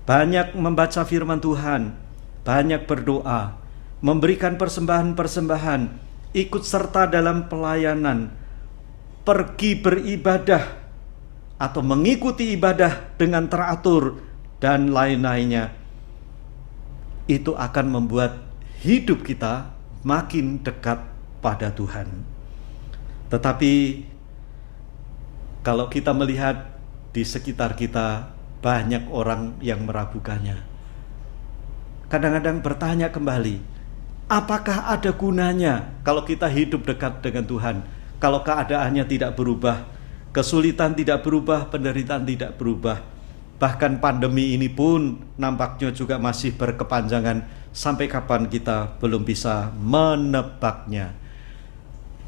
Banyak membaca firman Tuhan, banyak berdoa, memberikan persembahan-persembahan, ikut serta dalam pelayanan, pergi beribadah, atau mengikuti ibadah dengan teratur, dan lain-lainnya. Itu akan membuat hidup kita makin dekat pada Tuhan. Tetapi kalau kita melihat di sekitar kita banyak orang yang meragukannya, kadang-kadang bertanya kembali, apakah ada gunanya kalau kita hidup dekat dengan Tuhan? Kalau keadaannya tidak berubah, kesulitan tidak berubah, penderitaan tidak berubah, bahkan pandemi ini pun nampaknya juga masih berkepanjangan, sampai kapan kita belum bisa menebaknya.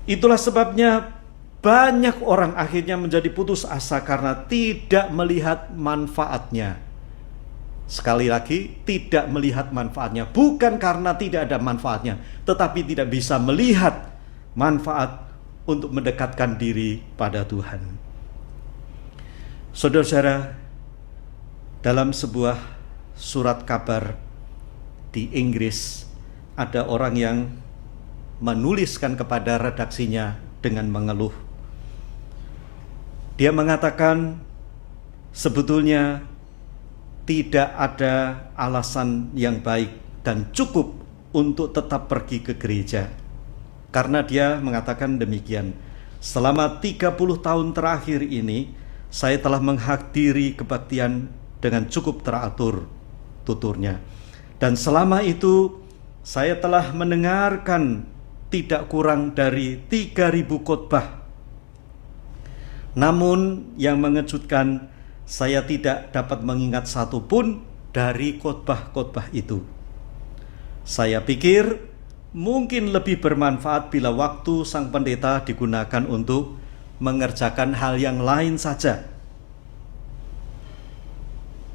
Itulah sebabnya banyak orang akhirnya menjadi putus asa karena tidak melihat manfaatnya. Sekali lagi, tidak melihat manfaatnya. Bukan karena tidak ada manfaatnya, tetapi tidak bisa melihat manfaat untuk mendekatkan diri pada Tuhan. Saudara-saudara, dalam sebuah surat kabar di Inggris, ada orang yang menuliskan kepada redaksinya dengan mengeluh. Dia mengatakan sebetulnya tidak ada alasan yang baik dan cukup untuk tetap pergi ke gereja. Karena dia mengatakan demikian, selama 30 tahun terakhir ini saya telah menghadiri kebaktian dengan cukup teratur, tuturnya. Dan selama itu saya telah mendengarkan tidak kurang dari 3.000 khotbah. Namun yang mengejutkan, saya tidak dapat mengingat satu pun dari khotbah-khotbah itu. Saya pikir mungkin lebih bermanfaat bila waktu sang pendeta digunakan untuk mengerjakan hal yang lain saja.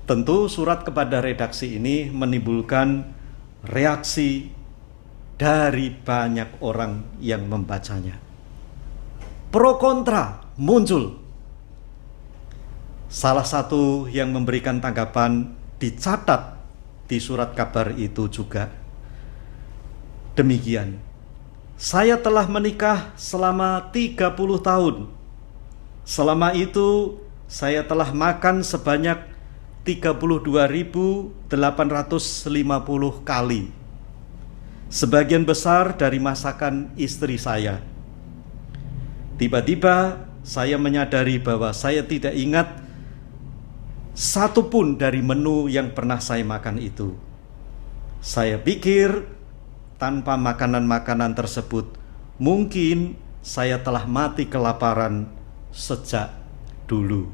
Tentu surat kepada redaksi ini menimbulkan reaksi dari banyak orang yang membacanya. Pro kontra muncul. Salah satu yang memberikan tanggapan dicatat di surat kabar itu juga. Demikian, saya telah menikah selama 30 tahun. Selama itu saya telah makan sebanyak 32.850 kali. Sebagian besar dari masakan istri saya. Tiba-tiba saya menyadari bahwa saya tidak ingat satu pun dari menu yang pernah saya makan itu. Saya pikir tanpa makanan-makanan tersebut, mungkin saya telah mati kelaparan sejak dulu.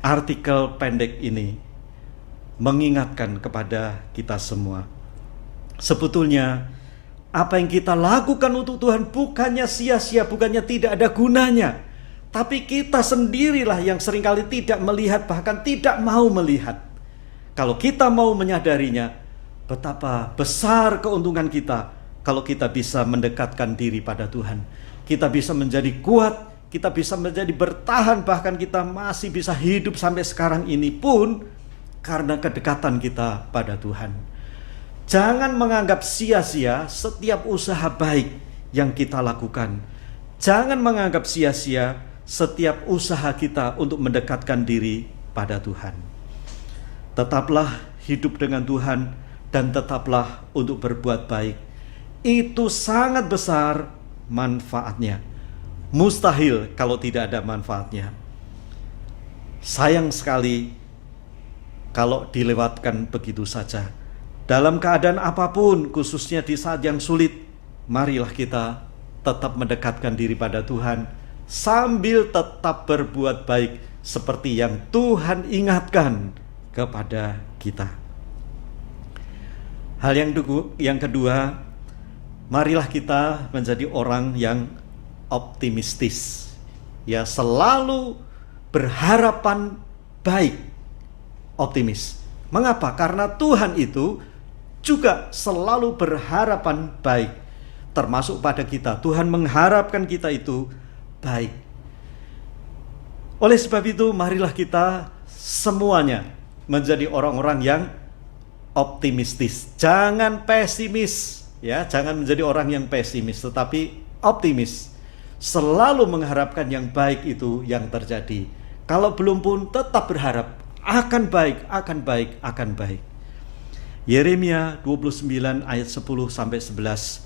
Artikel pendek ini mengingatkan kepada kita semua, sebetulnya apa yang kita lakukan untuk Tuhan bukannya sia-sia, bukannya tidak ada gunanya, tapi kita sendirilah yang seringkali tidak melihat, bahkan tidak mau melihat. Kalau kita mau menyadarinya, betapa besar keuntungan kita kalau kita bisa mendekatkan diri pada Tuhan. Kita bisa menjadi kuat, kita bisa menjadi bertahan, bahkan kita masih bisa hidup sampai sekarang ini pun karena kedekatan kita pada Tuhan. Jangan menganggap sia-sia setiap usaha baik yang kita lakukan. Jangan menganggap sia-sia setiap usaha kita untuk mendekatkan diri pada Tuhan. Tetaplah hidup dengan Tuhan dan tetaplah untuk berbuat baik. Itu sangat besar manfaatnya. Mustahil kalau tidak ada manfaatnya. Sayang sekali kalau dilewatkan begitu saja. Dalam keadaan apapun, khususnya di saat yang sulit, marilah kita tetap mendekatkan diri pada Tuhan sambil tetap berbuat baik seperti yang Tuhan ingatkan kepada kita. Hal yang kedua, marilah kita menjadi orang yang optimistis. Ya, selalu berharapan baik, optimis. Mengapa? Karena Tuhan itu juga selalu berharapan baik, termasuk pada kita. Tuhan mengharapkan kita itu baik. Oleh sebab itu, marilah kita semuanya menjadi orang-orang yang optimistis. Jangan pesimis, ya, jangan menjadi orang yang pesimis, tetapi optimis. Selalu mengharapkan yang baik itu yang terjadi. Kalau belum pun tetap berharap akan baik, akan baik, akan baik. Yeremia 29 ayat 10 sampai 11.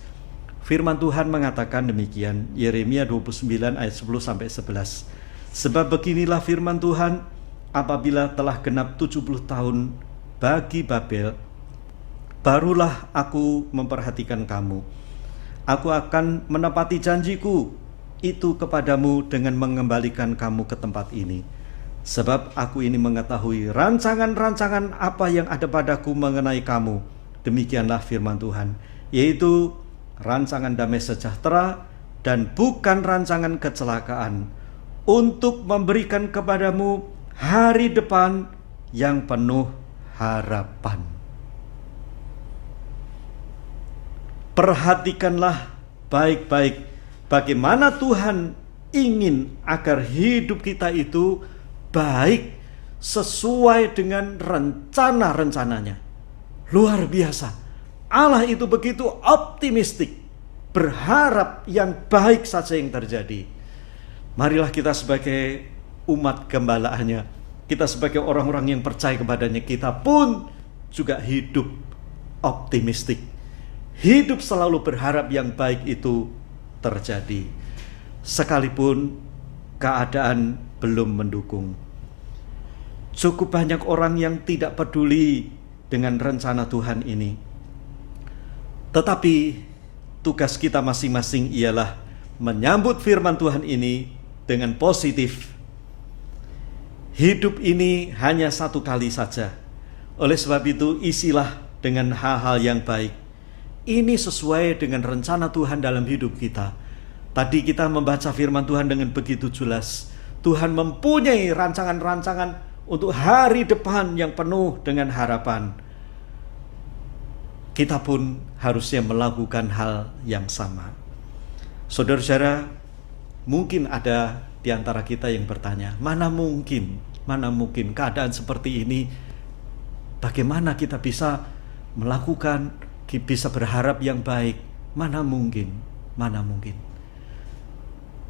Firman Tuhan mengatakan demikian. Yeremia 29 ayat 10 sampai 11. Sebab beginilah firman Tuhan, apabila telah genap 70 tahun bagi Babel, barulah aku memperhatikan kamu. Aku akan menepati janjiku itu kepadamu dengan mengembalikan kamu ke tempat ini. Sebab aku ini mengetahui rancangan-rancangan apa yang ada padaku mengenai kamu. Demikianlah firman Tuhan, yaitu rancangan damai sejahtera dan bukan rancangan kecelakaan, untuk memberikan kepadamu hari depan yang penuh harapan. Perhatikanlah baik-baik bagaimana Tuhan ingin agar hidup kita itu baik sesuai dengan rencana-rencananya. Luar biasa. Allah itu begitu optimistik, berharap yang baik saja yang terjadi. Marilah kita sebagai umat gembalaannya, kita sebagai orang-orang yang percaya kepadanya, kita pun juga hidup optimistik. Hidup selalu berharap yang baik itu terjadi, sekalipun keadaan belum mendukung. Cukup banyak orang yang tidak peduli dengan rencana Tuhan ini. Tetapi tugas kita masing-masing ialah menyambut firman Tuhan ini dengan positif. Hidup ini hanya satu kali saja. Oleh sebab itu, isilah dengan hal-hal yang baik. Ini sesuai dengan rencana Tuhan dalam hidup kita. Tadi kita membaca firman Tuhan dengan begitu jelas. Tuhan mempunyai rancangan-rancangan untuk hari depan yang penuh dengan harapan. Kita pun harusnya melakukan hal yang sama. Saudara-saudara, mungkin ada di antara kita yang bertanya, mana mungkin keadaan seperti ini, bagaimana kita bisa melakukan, bisa berharap yang baik? Mana mungkin.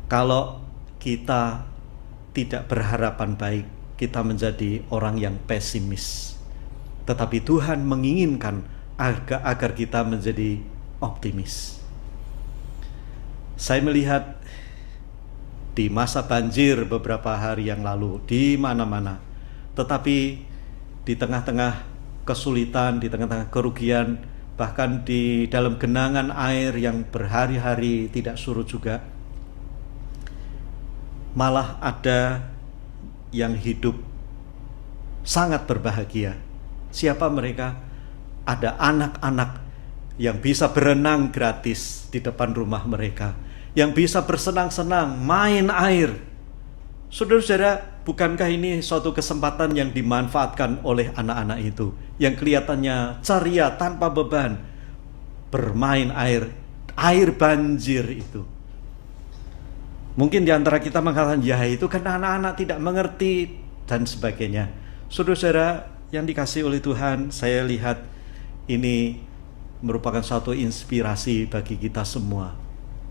Kalau kita tidak berharapan baik, kita menjadi orang yang pesimis. Tetapi Tuhan menginginkan agar kita menjadi optimis. Saya melihat di masa banjir beberapa hari yang lalu di mana-mana, tetapi di tengah-tengah kesulitan, di tengah-tengah kerugian, bahkan di dalam genangan air yang berhari-hari tidak surut juga, malah ada yang hidup sangat berbahagia. Siapa mereka? Ada anak-anak yang bisa berenang gratis di depan rumah mereka, yang bisa bersenang-senang main air. Saudara-saudara, bukankah ini suatu kesempatan yang dimanfaatkan oleh anak-anak itu, yang kelihatannya ceria tanpa beban, bermain air banjir itu? Mungkin di antara kita mengatakan, ya itu kan anak-anak tidak mengerti dan sebagainya. Saudara-saudara yang dikasihi oleh Tuhan, saya lihat ini merupakan suatu inspirasi bagi kita semua.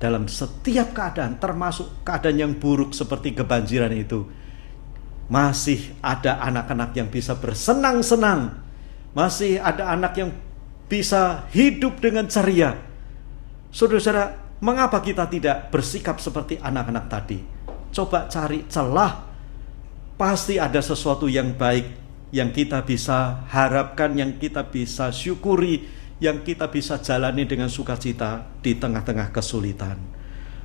Dalam setiap keadaan, termasuk keadaan yang buruk seperti kebanjiran itu, masih ada anak-anak yang bisa bersenang-senang, masih ada anak yang bisa hidup dengan ceria. Saudara-saudara, mengapa kita tidak bersikap seperti anak-anak tadi? Coba cari celah, pasti ada sesuatu yang baik yang kita bisa harapkan, yang kita bisa syukuri, yang kita bisa jalani dengan sukacita di tengah-tengah kesulitan.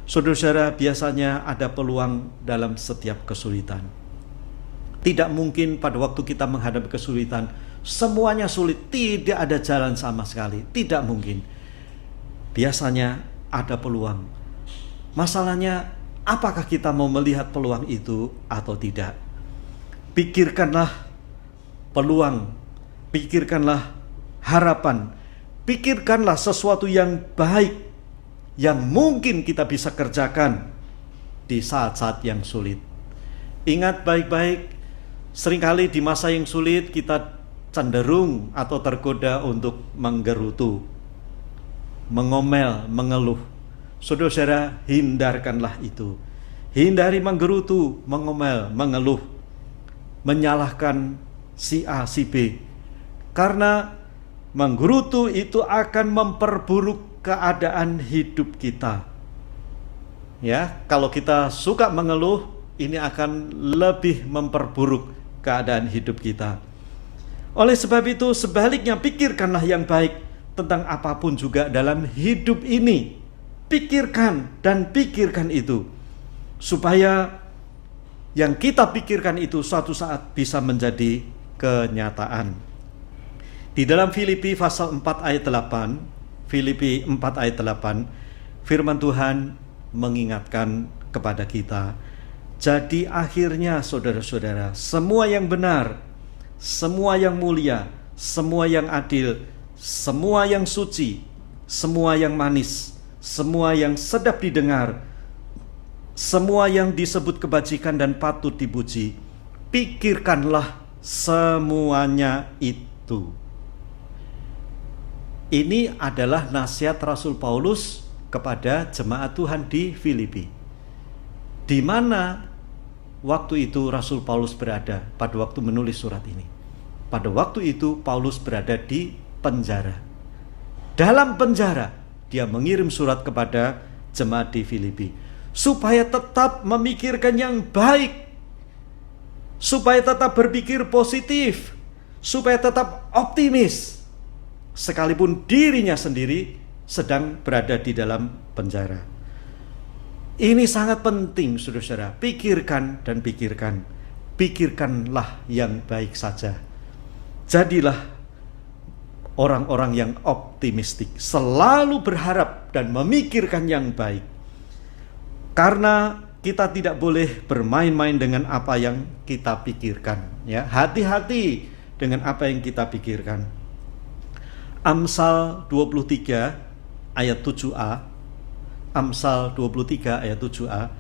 Saudara-saudara, biasanya ada peluang dalam setiap kesulitan. Tidak mungkin pada waktu kita menghadapi kesulitan semuanya sulit, tidak ada jalan sama sekali, tidak mungkin. Biasanya ada peluang. Masalahnya, apakah kita mau melihat peluang itu atau tidak? Pikirkanlah peluang, pikirkanlah harapan, pikirkanlah sesuatu yang baik yang mungkin kita bisa kerjakan di saat-saat yang sulit. Ingat baik-baik, seringkali di masa yang sulit kita cenderung atau tergoda untuk menggerutu, mengomel, mengeluh. Saudara-saudara, hindarkanlah itu. Hindari menggerutu, mengomel, mengeluh, menyalahkan si A, si B. Karena menggerutu itu akan memperburuk keadaan hidup kita. Ya, kalau kita suka mengeluh, ini akan lebih memperburuk keadaan hidup kita. Oleh sebab itu, sebaliknya pikirkanlah yang baik tentang apapun juga dalam hidup ini. Pikirkan dan pikirkan itu, supaya yang kita pikirkan itu suatu saat bisa menjadi kenyataan. Di dalam Filipi pasal 4 ayat 8, Filipi 4 ayat 8, firman Tuhan mengingatkan kepada kita, jadi akhirnya saudara-saudara, semua yang benar, semua yang mulia, semua yang adil, semua yang suci, semua yang manis, semua yang sedap didengar, semua yang disebut kebajikan dan patut dipuji, pikirkanlah semuanya itu. Ini adalah nasihat Rasul Paulus kepada jemaat Tuhan di Filipi. Di mana waktu itu Rasul Paulus berada pada waktu menulis surat ini? Pada waktu itu Paulus berada di penjara. Dalam penjara dia mengirim surat kepada jemaat di Filipi supaya tetap memikirkan yang baik, supaya tetap berpikir positif, supaya tetap optimis, sekalipun dirinya sendiri sedang berada di dalam penjara. Ini sangat penting, saudara-saudara. Pikirkan dan pikirkan. Pikirkanlah yang baik saja. Jadilah orang-orang yang optimistik, selalu berharap dan memikirkan yang baik. Karena kita tidak boleh bermain-main dengan apa yang kita pikirkan, ya. Hati-hati dengan apa yang kita pikirkan. Amsal 23 ayat 7a, Amsal 23 ayat 7a,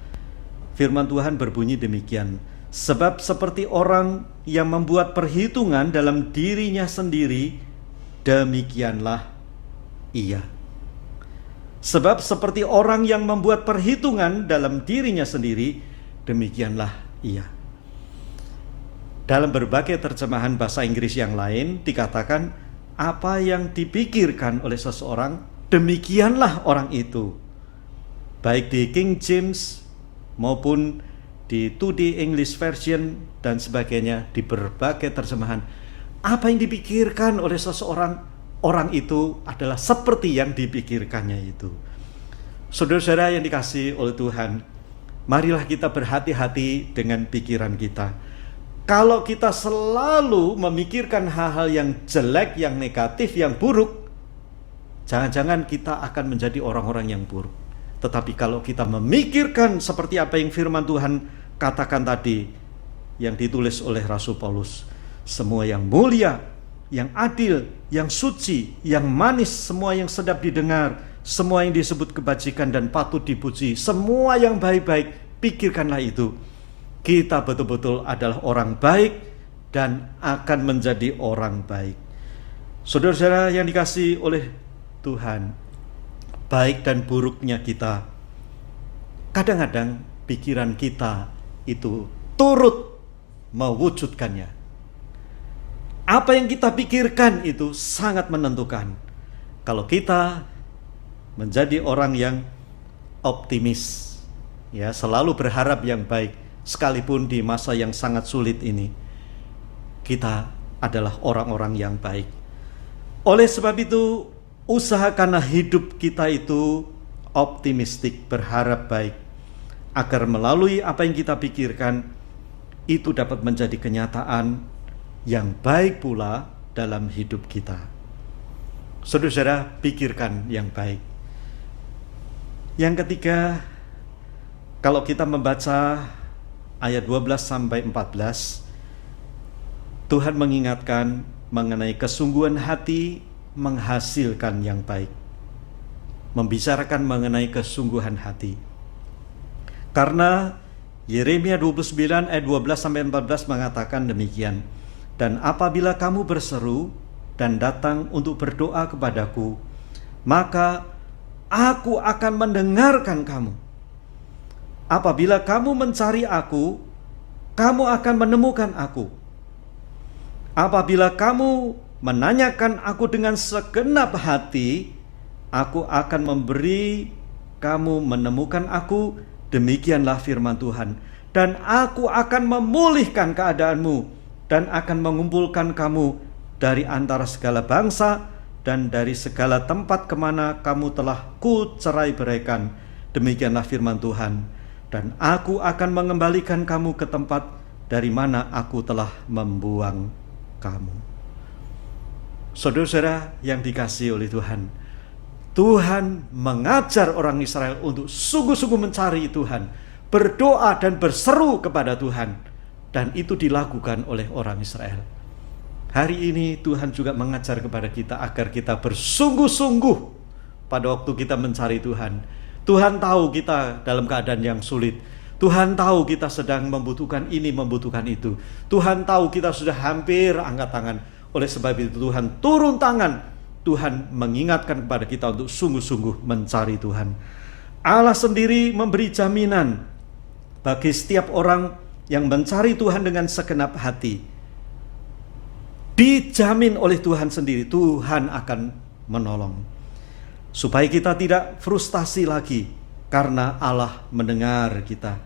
firman Tuhan berbunyi demikian, sebab seperti orang yang membuat perhitungan dalam dirinya sendiri, demikianlah ia. Sebab seperti orang yang membuat perhitungan dalam dirinya sendiri, demikianlah ia. Dalam berbagai terjemahan bahasa Inggris yang lain dikatakan, apa yang dipikirkan oleh seseorang, demikianlah orang itu. Baik di King James maupun di 2D English Version dan sebagainya, di berbagai terjemahan, apa yang dipikirkan oleh seseorang, orang itu adalah seperti yang dipikirkannya itu. Saudara-saudara yang dikasihi oleh Tuhan, marilah kita berhati-hati dengan pikiran kita. Kalau kita selalu memikirkan hal-hal yang jelek, yang negatif, yang buruk, jangan-jangan kita akan menjadi orang-orang yang buruk. Tetapi kalau kita memikirkan seperti apa yang firman Tuhan katakan tadi, yang ditulis oleh Rasul Paulus, semua yang mulia, yang adil, yang suci, yang manis, semua yang sedap didengar, semua yang disebut kebajikan dan patut dipuji, semua yang baik-baik, pikirkanlah itu. Kita betul-betul adalah orang baik dan akan menjadi orang baik. Saudara-saudara yang dikasihi oleh Tuhan, baik dan buruknya kita, kadang-kadang pikiran kita itu turut mewujudkannya. Apa yang kita pikirkan itu sangat menentukan. Kalau kita menjadi orang yang optimis, ya, selalu berharap yang baik, sekalipun di masa yang sangat sulit ini, kita adalah orang-orang yang baik. Oleh sebab itu, usahakanlah hidup kita itu optimistik, berharap baik, agar melalui apa yang kita pikirkan, itu dapat menjadi kenyataan yang baik pula dalam hidup kita. Saudara-saudara, pikirkan yang baik. Yang ketiga, kalau kita membaca ayat 12 sampai 14, Tuhan mengingatkan mengenai kesungguhan hati menghasilkan yang baik. Membicarakan mengenai kesungguhan hati. Karena Yeremia 29 ayat 12 sampai 14 mengatakan demikian. Dan apabila kamu berseru dan datang untuk berdoa kepadaku, maka aku akan mendengarkan kamu. Apabila kamu mencari aku, kamu akan menemukan aku. Apabila kamu menanyakan aku dengan segenap hati, aku akan memberi kamu menemukan aku. Demikianlah firman Tuhan. Dan aku akan memulihkan keadaanmu dan akan mengumpulkan kamu dari antara segala bangsa dan dari segala tempat kemana kamu telah kucerai-beraikan. Demikianlah firman Tuhan. Dan aku akan mengembalikan kamu ke tempat dari mana aku telah membuang kamu. Saudara-saudara yang dikasihi oleh Tuhan, Tuhan mengajar orang Israel untuk sungguh-sungguh mencari Tuhan, berdoa dan berseru kepada Tuhan, dan itu dilakukan oleh orang Israel. Hari ini Tuhan juga mengajar kepada kita agar kita bersungguh-sungguh pada waktu kita mencari Tuhan. Tuhan tahu kita dalam keadaan yang sulit. Tuhan tahu kita sedang membutuhkan ini, membutuhkan itu. Tuhan tahu kita sudah hampir angkat tangan. Oleh sebab itu Tuhan turun tangan. Tuhan mengingatkan kepada kita untuk sungguh-sungguh mencari Tuhan. Allah sendiri memberi jaminan bagi setiap orang yang mencari Tuhan dengan segenap hati. Dijamin oleh Tuhan sendiri, Tuhan akan menolong. Supaya kita tidak frustasi lagi karena Allah mendengar kita.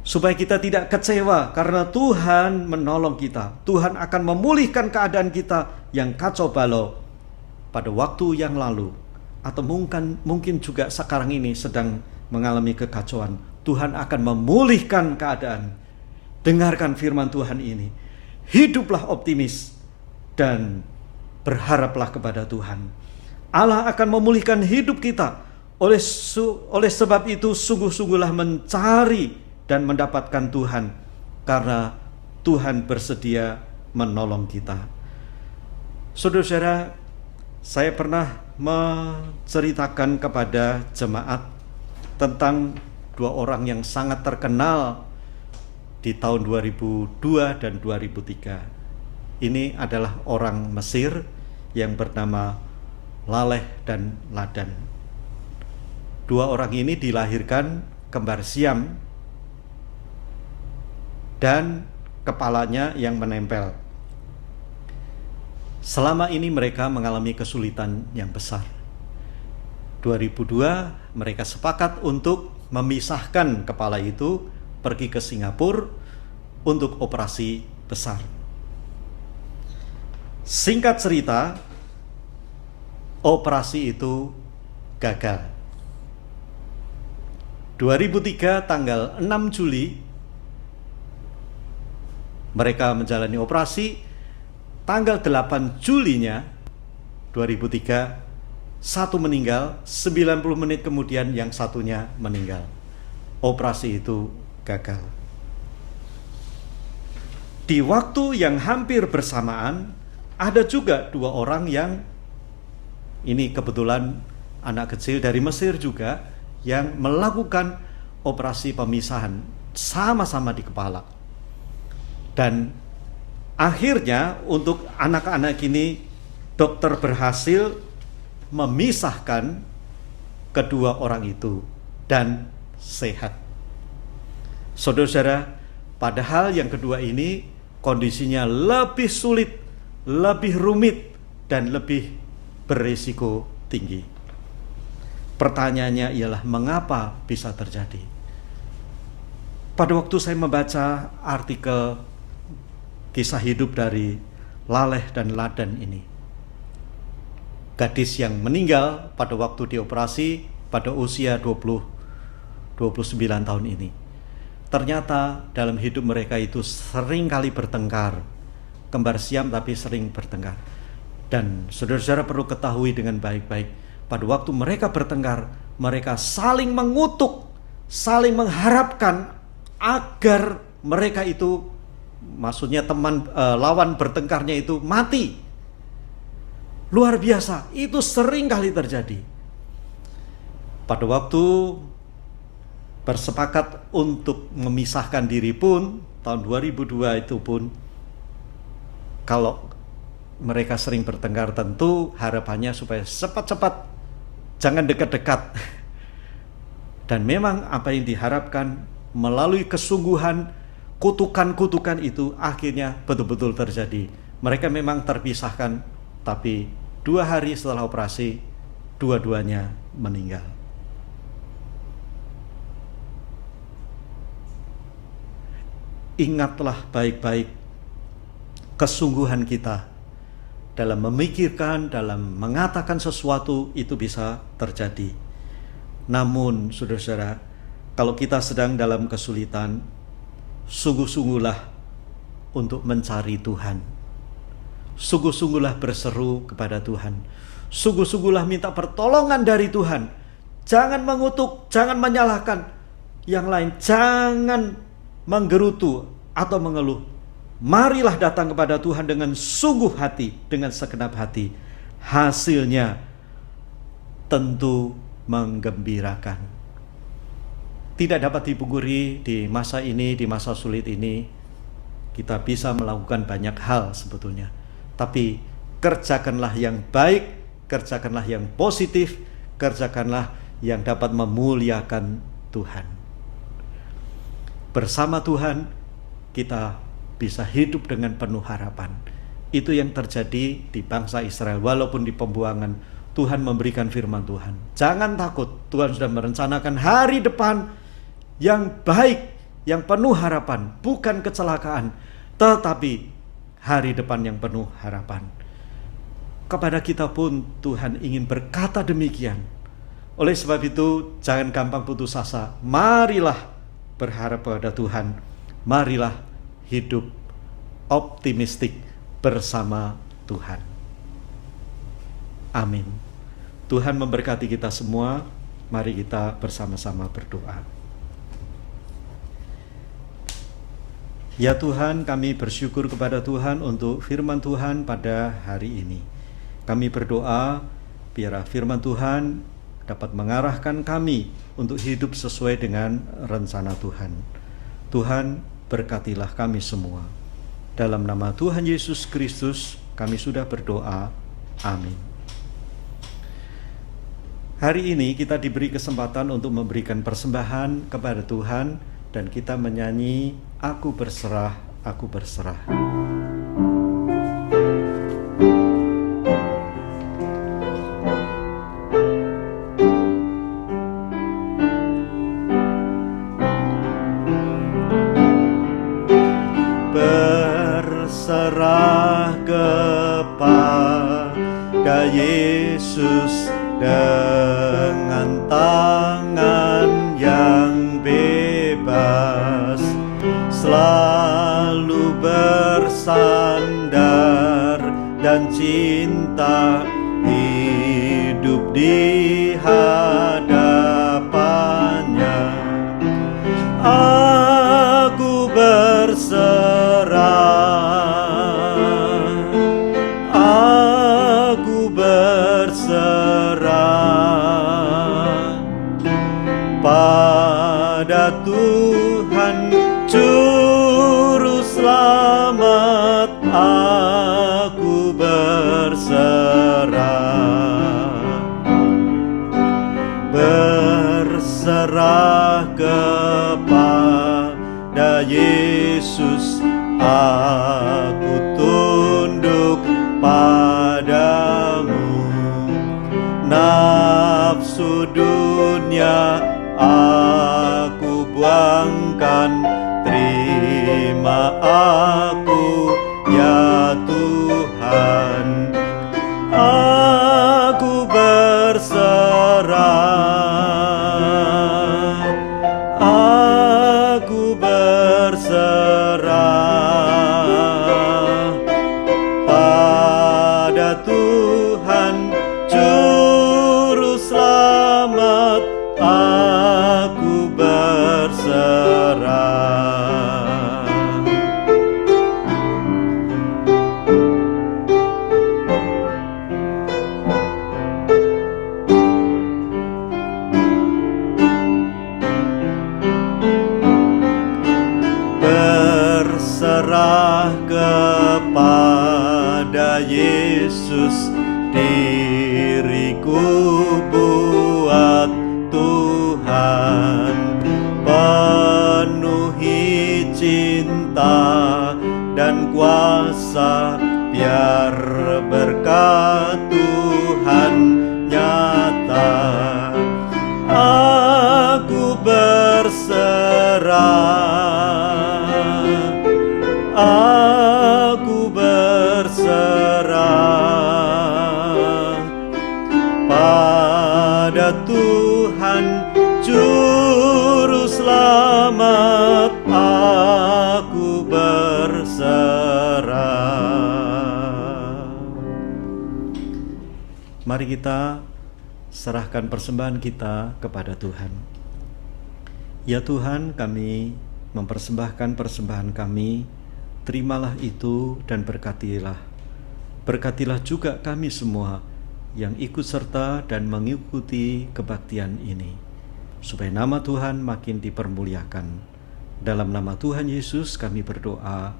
Supaya kita tidak kecewa karena Tuhan menolong kita. Tuhan akan memulihkan keadaan kita yang kacau balau pada waktu yang lalu, atau mungkin juga sekarang ini sedang mengalami kekacauan. Tuhan akan memulihkan keadaan. Dengarkan firman Tuhan ini. Hiduplah optimis dan berharaplah kepada Tuhan. Allah akan memulihkan hidup kita. Oleh sebab itu sungguh-sungguhlah mencari dan mendapatkan Tuhan, karena Tuhan bersedia menolong kita. Saudara-saudara, saya pernah menceritakan kepada jemaat tentang dua orang yang sangat terkenal di tahun 2002 dan 2003. Ini adalah orang Mesir yang bernama Laleh dan Ladan. Dua orang ini dilahirkan kembar siam dan kepalanya yang menempel. Selama ini mereka mengalami kesulitan yang besar. 2002 mereka sepakat untuk memisahkan kepala itu, pergi ke Singapura untuk operasi besar. Singkat cerita, operasi itu gagal. 2003 tanggal 6 Juli mereka menjalani operasi. Tanggal 8 Julinya 2003, satu meninggal, 90 menit kemudian yang satunya meninggal. Operasi itu gagal. Di waktu yang hampir bersamaan, ada juga dua orang yang, ini kebetulan anak kecil dari Mesir juga, yang melakukan operasi pemisahan sama-sama di kepala. Dan akhirnya untuk anak-anak ini dokter berhasil memisahkan kedua orang itu dan sehat. Saudara-saudara, padahal yang kedua ini kondisinya lebih sulit, lebih rumit, dan lebih berisiko tinggi. Pertanyaannya ialah mengapa bisa terjadi? Pada waktu saya membaca artikel kisah hidup dari Laleh dan Ladan ini. Gadis yang meninggal pada waktu dioperasi pada usia 29 tahun ini. Ternyata dalam hidup mereka itu sering kali bertengkar. Kembar siam tapi sering bertengkar. Dan saudara-saudara perlu ketahui dengan baik-baik, pada waktu mereka bertengkar, mereka saling mengutuk, saling mengharapkan agar mereka itu, maksudnya lawan bertengkarnya itu mati. Luar biasa, itu sering kali terjadi. Pada waktu bersepakat untuk memisahkan diri pun, tahun 2002 itu pun, kalau mereka sering bertengkar, tentu harapannya supaya cepat-cepat, jangan dekat-dekat. Dan memang apa yang diharapkan melalui kesungguhan, kutukan-kutukan itu akhirnya betul-betul terjadi. Mereka memang terpisahkan, tapi 2 hari setelah operasi, dua-duanya meninggal. Ingatlah baik-baik kesungguhan kita dalam memikirkan, dalam mengatakan sesuatu, itu bisa terjadi. Namun saudara-saudara, kalau kita sedang dalam kesulitan, sungguh-sungguhlah untuk mencari Tuhan. Sungguh-sungguhlah berseru kepada Tuhan. Sungguh-sungguhlah minta pertolongan dari Tuhan. Jangan mengutuk, jangan menyalahkan yang lain, jangan menggerutu atau mengeluh. Marilah datang kepada Tuhan dengan sungguh hati, dengan segenap hati. Hasilnya tentu menggembirakan. Tidak dapat dipungkiri di masa ini, di masa sulit ini, kita bisa melakukan banyak hal sebetulnya. Tapi kerjakanlah yang baik, kerjakanlah yang positif, kerjakanlah yang dapat memuliakan Tuhan. Bersama Tuhan kita bisa hidup dengan penuh harapan. Itu yang terjadi di bangsa Israel. Walaupun di pembuangan, Tuhan memberikan firman Tuhan. Jangan takut, Tuhan sudah merencanakan hari depan yang baik, yang penuh harapan. Bukan kecelakaan, tetapi hari depan yang penuh harapan. Kepada kita pun Tuhan ingin berkata demikian. Oleh sebab itu, jangan gampang putus asa. Marilah berharap pada Tuhan. Marilah hidup optimistik bersama Tuhan. Amin. Tuhan memberkati kita semua. Mari kita bersama-sama berdoa. Ya Tuhan, kami bersyukur kepada Tuhan untuk firman Tuhan pada hari ini. Kami berdoa biar firman Tuhan dapat mengarahkan kami untuk hidup sesuai dengan rencana Tuhan. Tuhan, berkatilah kami semua. Dalam nama Tuhan Yesus Kristus kami sudah berdoa. Amin. Hari ini kita diberi kesempatan untuk memberikan persembahan kepada Tuhan, dan kita menyanyi Aku Berserah, Aku Berserah. Berserah kepada Yesus dengan tangan yang bebas, selalu bersandar dan cinta hidup di hadapannya. Aku berserah, aku berserah pada Tuhan Juru Selamat. Aku berserah, berserah kepada Yesus. Aku tunduk padamu. Nafsu dunia aku buangkan, terima aku ya Tuhan, aku berserah, aku berserah pada Tuhan Juru Selamat, aku berserah. Berserah kepada Yesus, diriku buat Tuhan, penuhi cinta dan kuasa, biar berkat Tuhan nyata. Aku berserah, aku berserah pada Tuhan Juru Selamat, aku berserah. Mari kita serahkan persembahan kita kepada Tuhan. Ya Tuhan, kami mempersembahkan persembahan kami, terimalah itu dan berkatilah. Berkatilah juga kami semua yang ikut serta dan mengikuti kebaktian ini, supaya nama Tuhan makin dipermuliakan. Dalam nama Tuhan Yesus kami berdoa,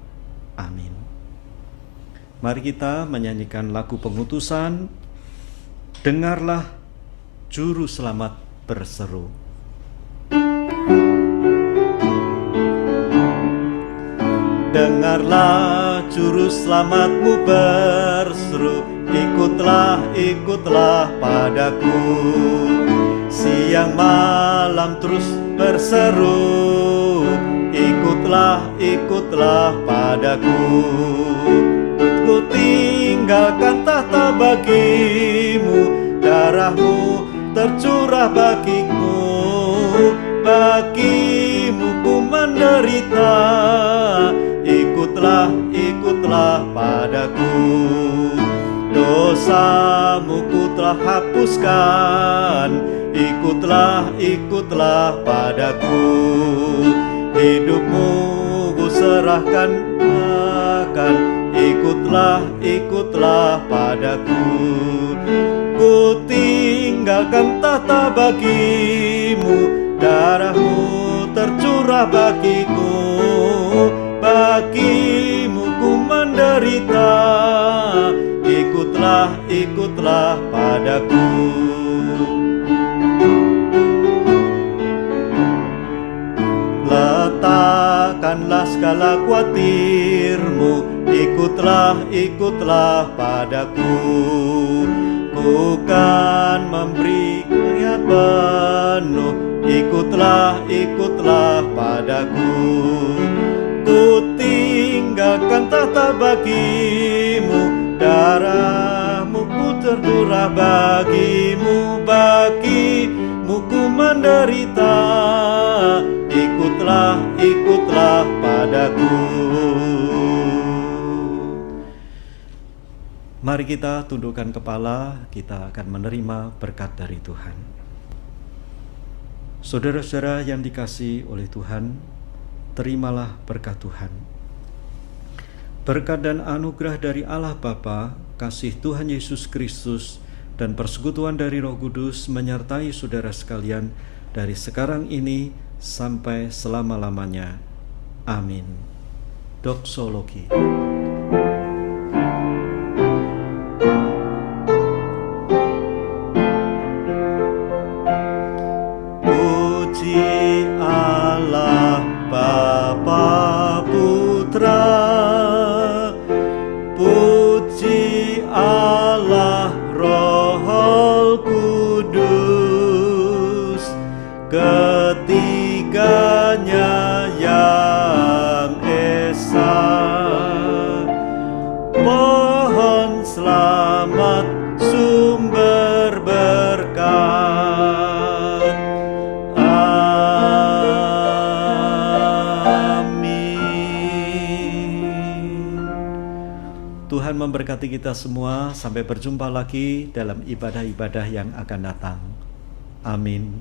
amin. Mari kita menyanyikan lagu pengutusan, dengarlah Juru Selamat berseru. Dengarlah Juru Selamatmu berseru, ikutlah, ikutlah padaku. Siang malam terus berseru, ikutlah, ikutlah padaku. Ku tinggalkan tahta bagimu, darahmu tercurah bagiku. Bagimu ku menderita, ikutlah, ikutlah padaku. Dosamu ku telah hapuskan, ikutlah, ikutlah padaku. Hidupmu ku serahkan akan, ikutlah, ikutlah padaku. Ku tinggalkan tahta bagimu, darahmu tercurah bagiku. Bagimu ku menderita, ikutlah, ikutlah padaku. Letakkanlah segala khawatirmu, ikutlah, ikutlah padaku. Ku kan memberi keringat penuh, ikutlah, ikutlah padaku. Ku tinggalkan tahta bagimu, darahmu ku tercurah bagimu. Bagimu ku menderita, ikutlah, ikutlah padaku. Mari kita tundukkan kepala, kita akan menerima berkat dari Tuhan. Saudara-saudara yang dikasihi oleh Tuhan, terimalah berkat Tuhan. Berkat dan anugerah dari Allah Bapa, kasih Tuhan Yesus Kristus, dan persekutuan dari Roh Kudus menyertai saudara sekalian dari sekarang ini sampai selama-lamanya. Amin. Doksologi. Puji Allah Bapa Putra, puji Allah Roh Kudus, ketiganya yang esa, Tuhan memberkati kita semua. Sampai berjumpa lagi dalam ibadah-ibadah yang akan datang. Amin.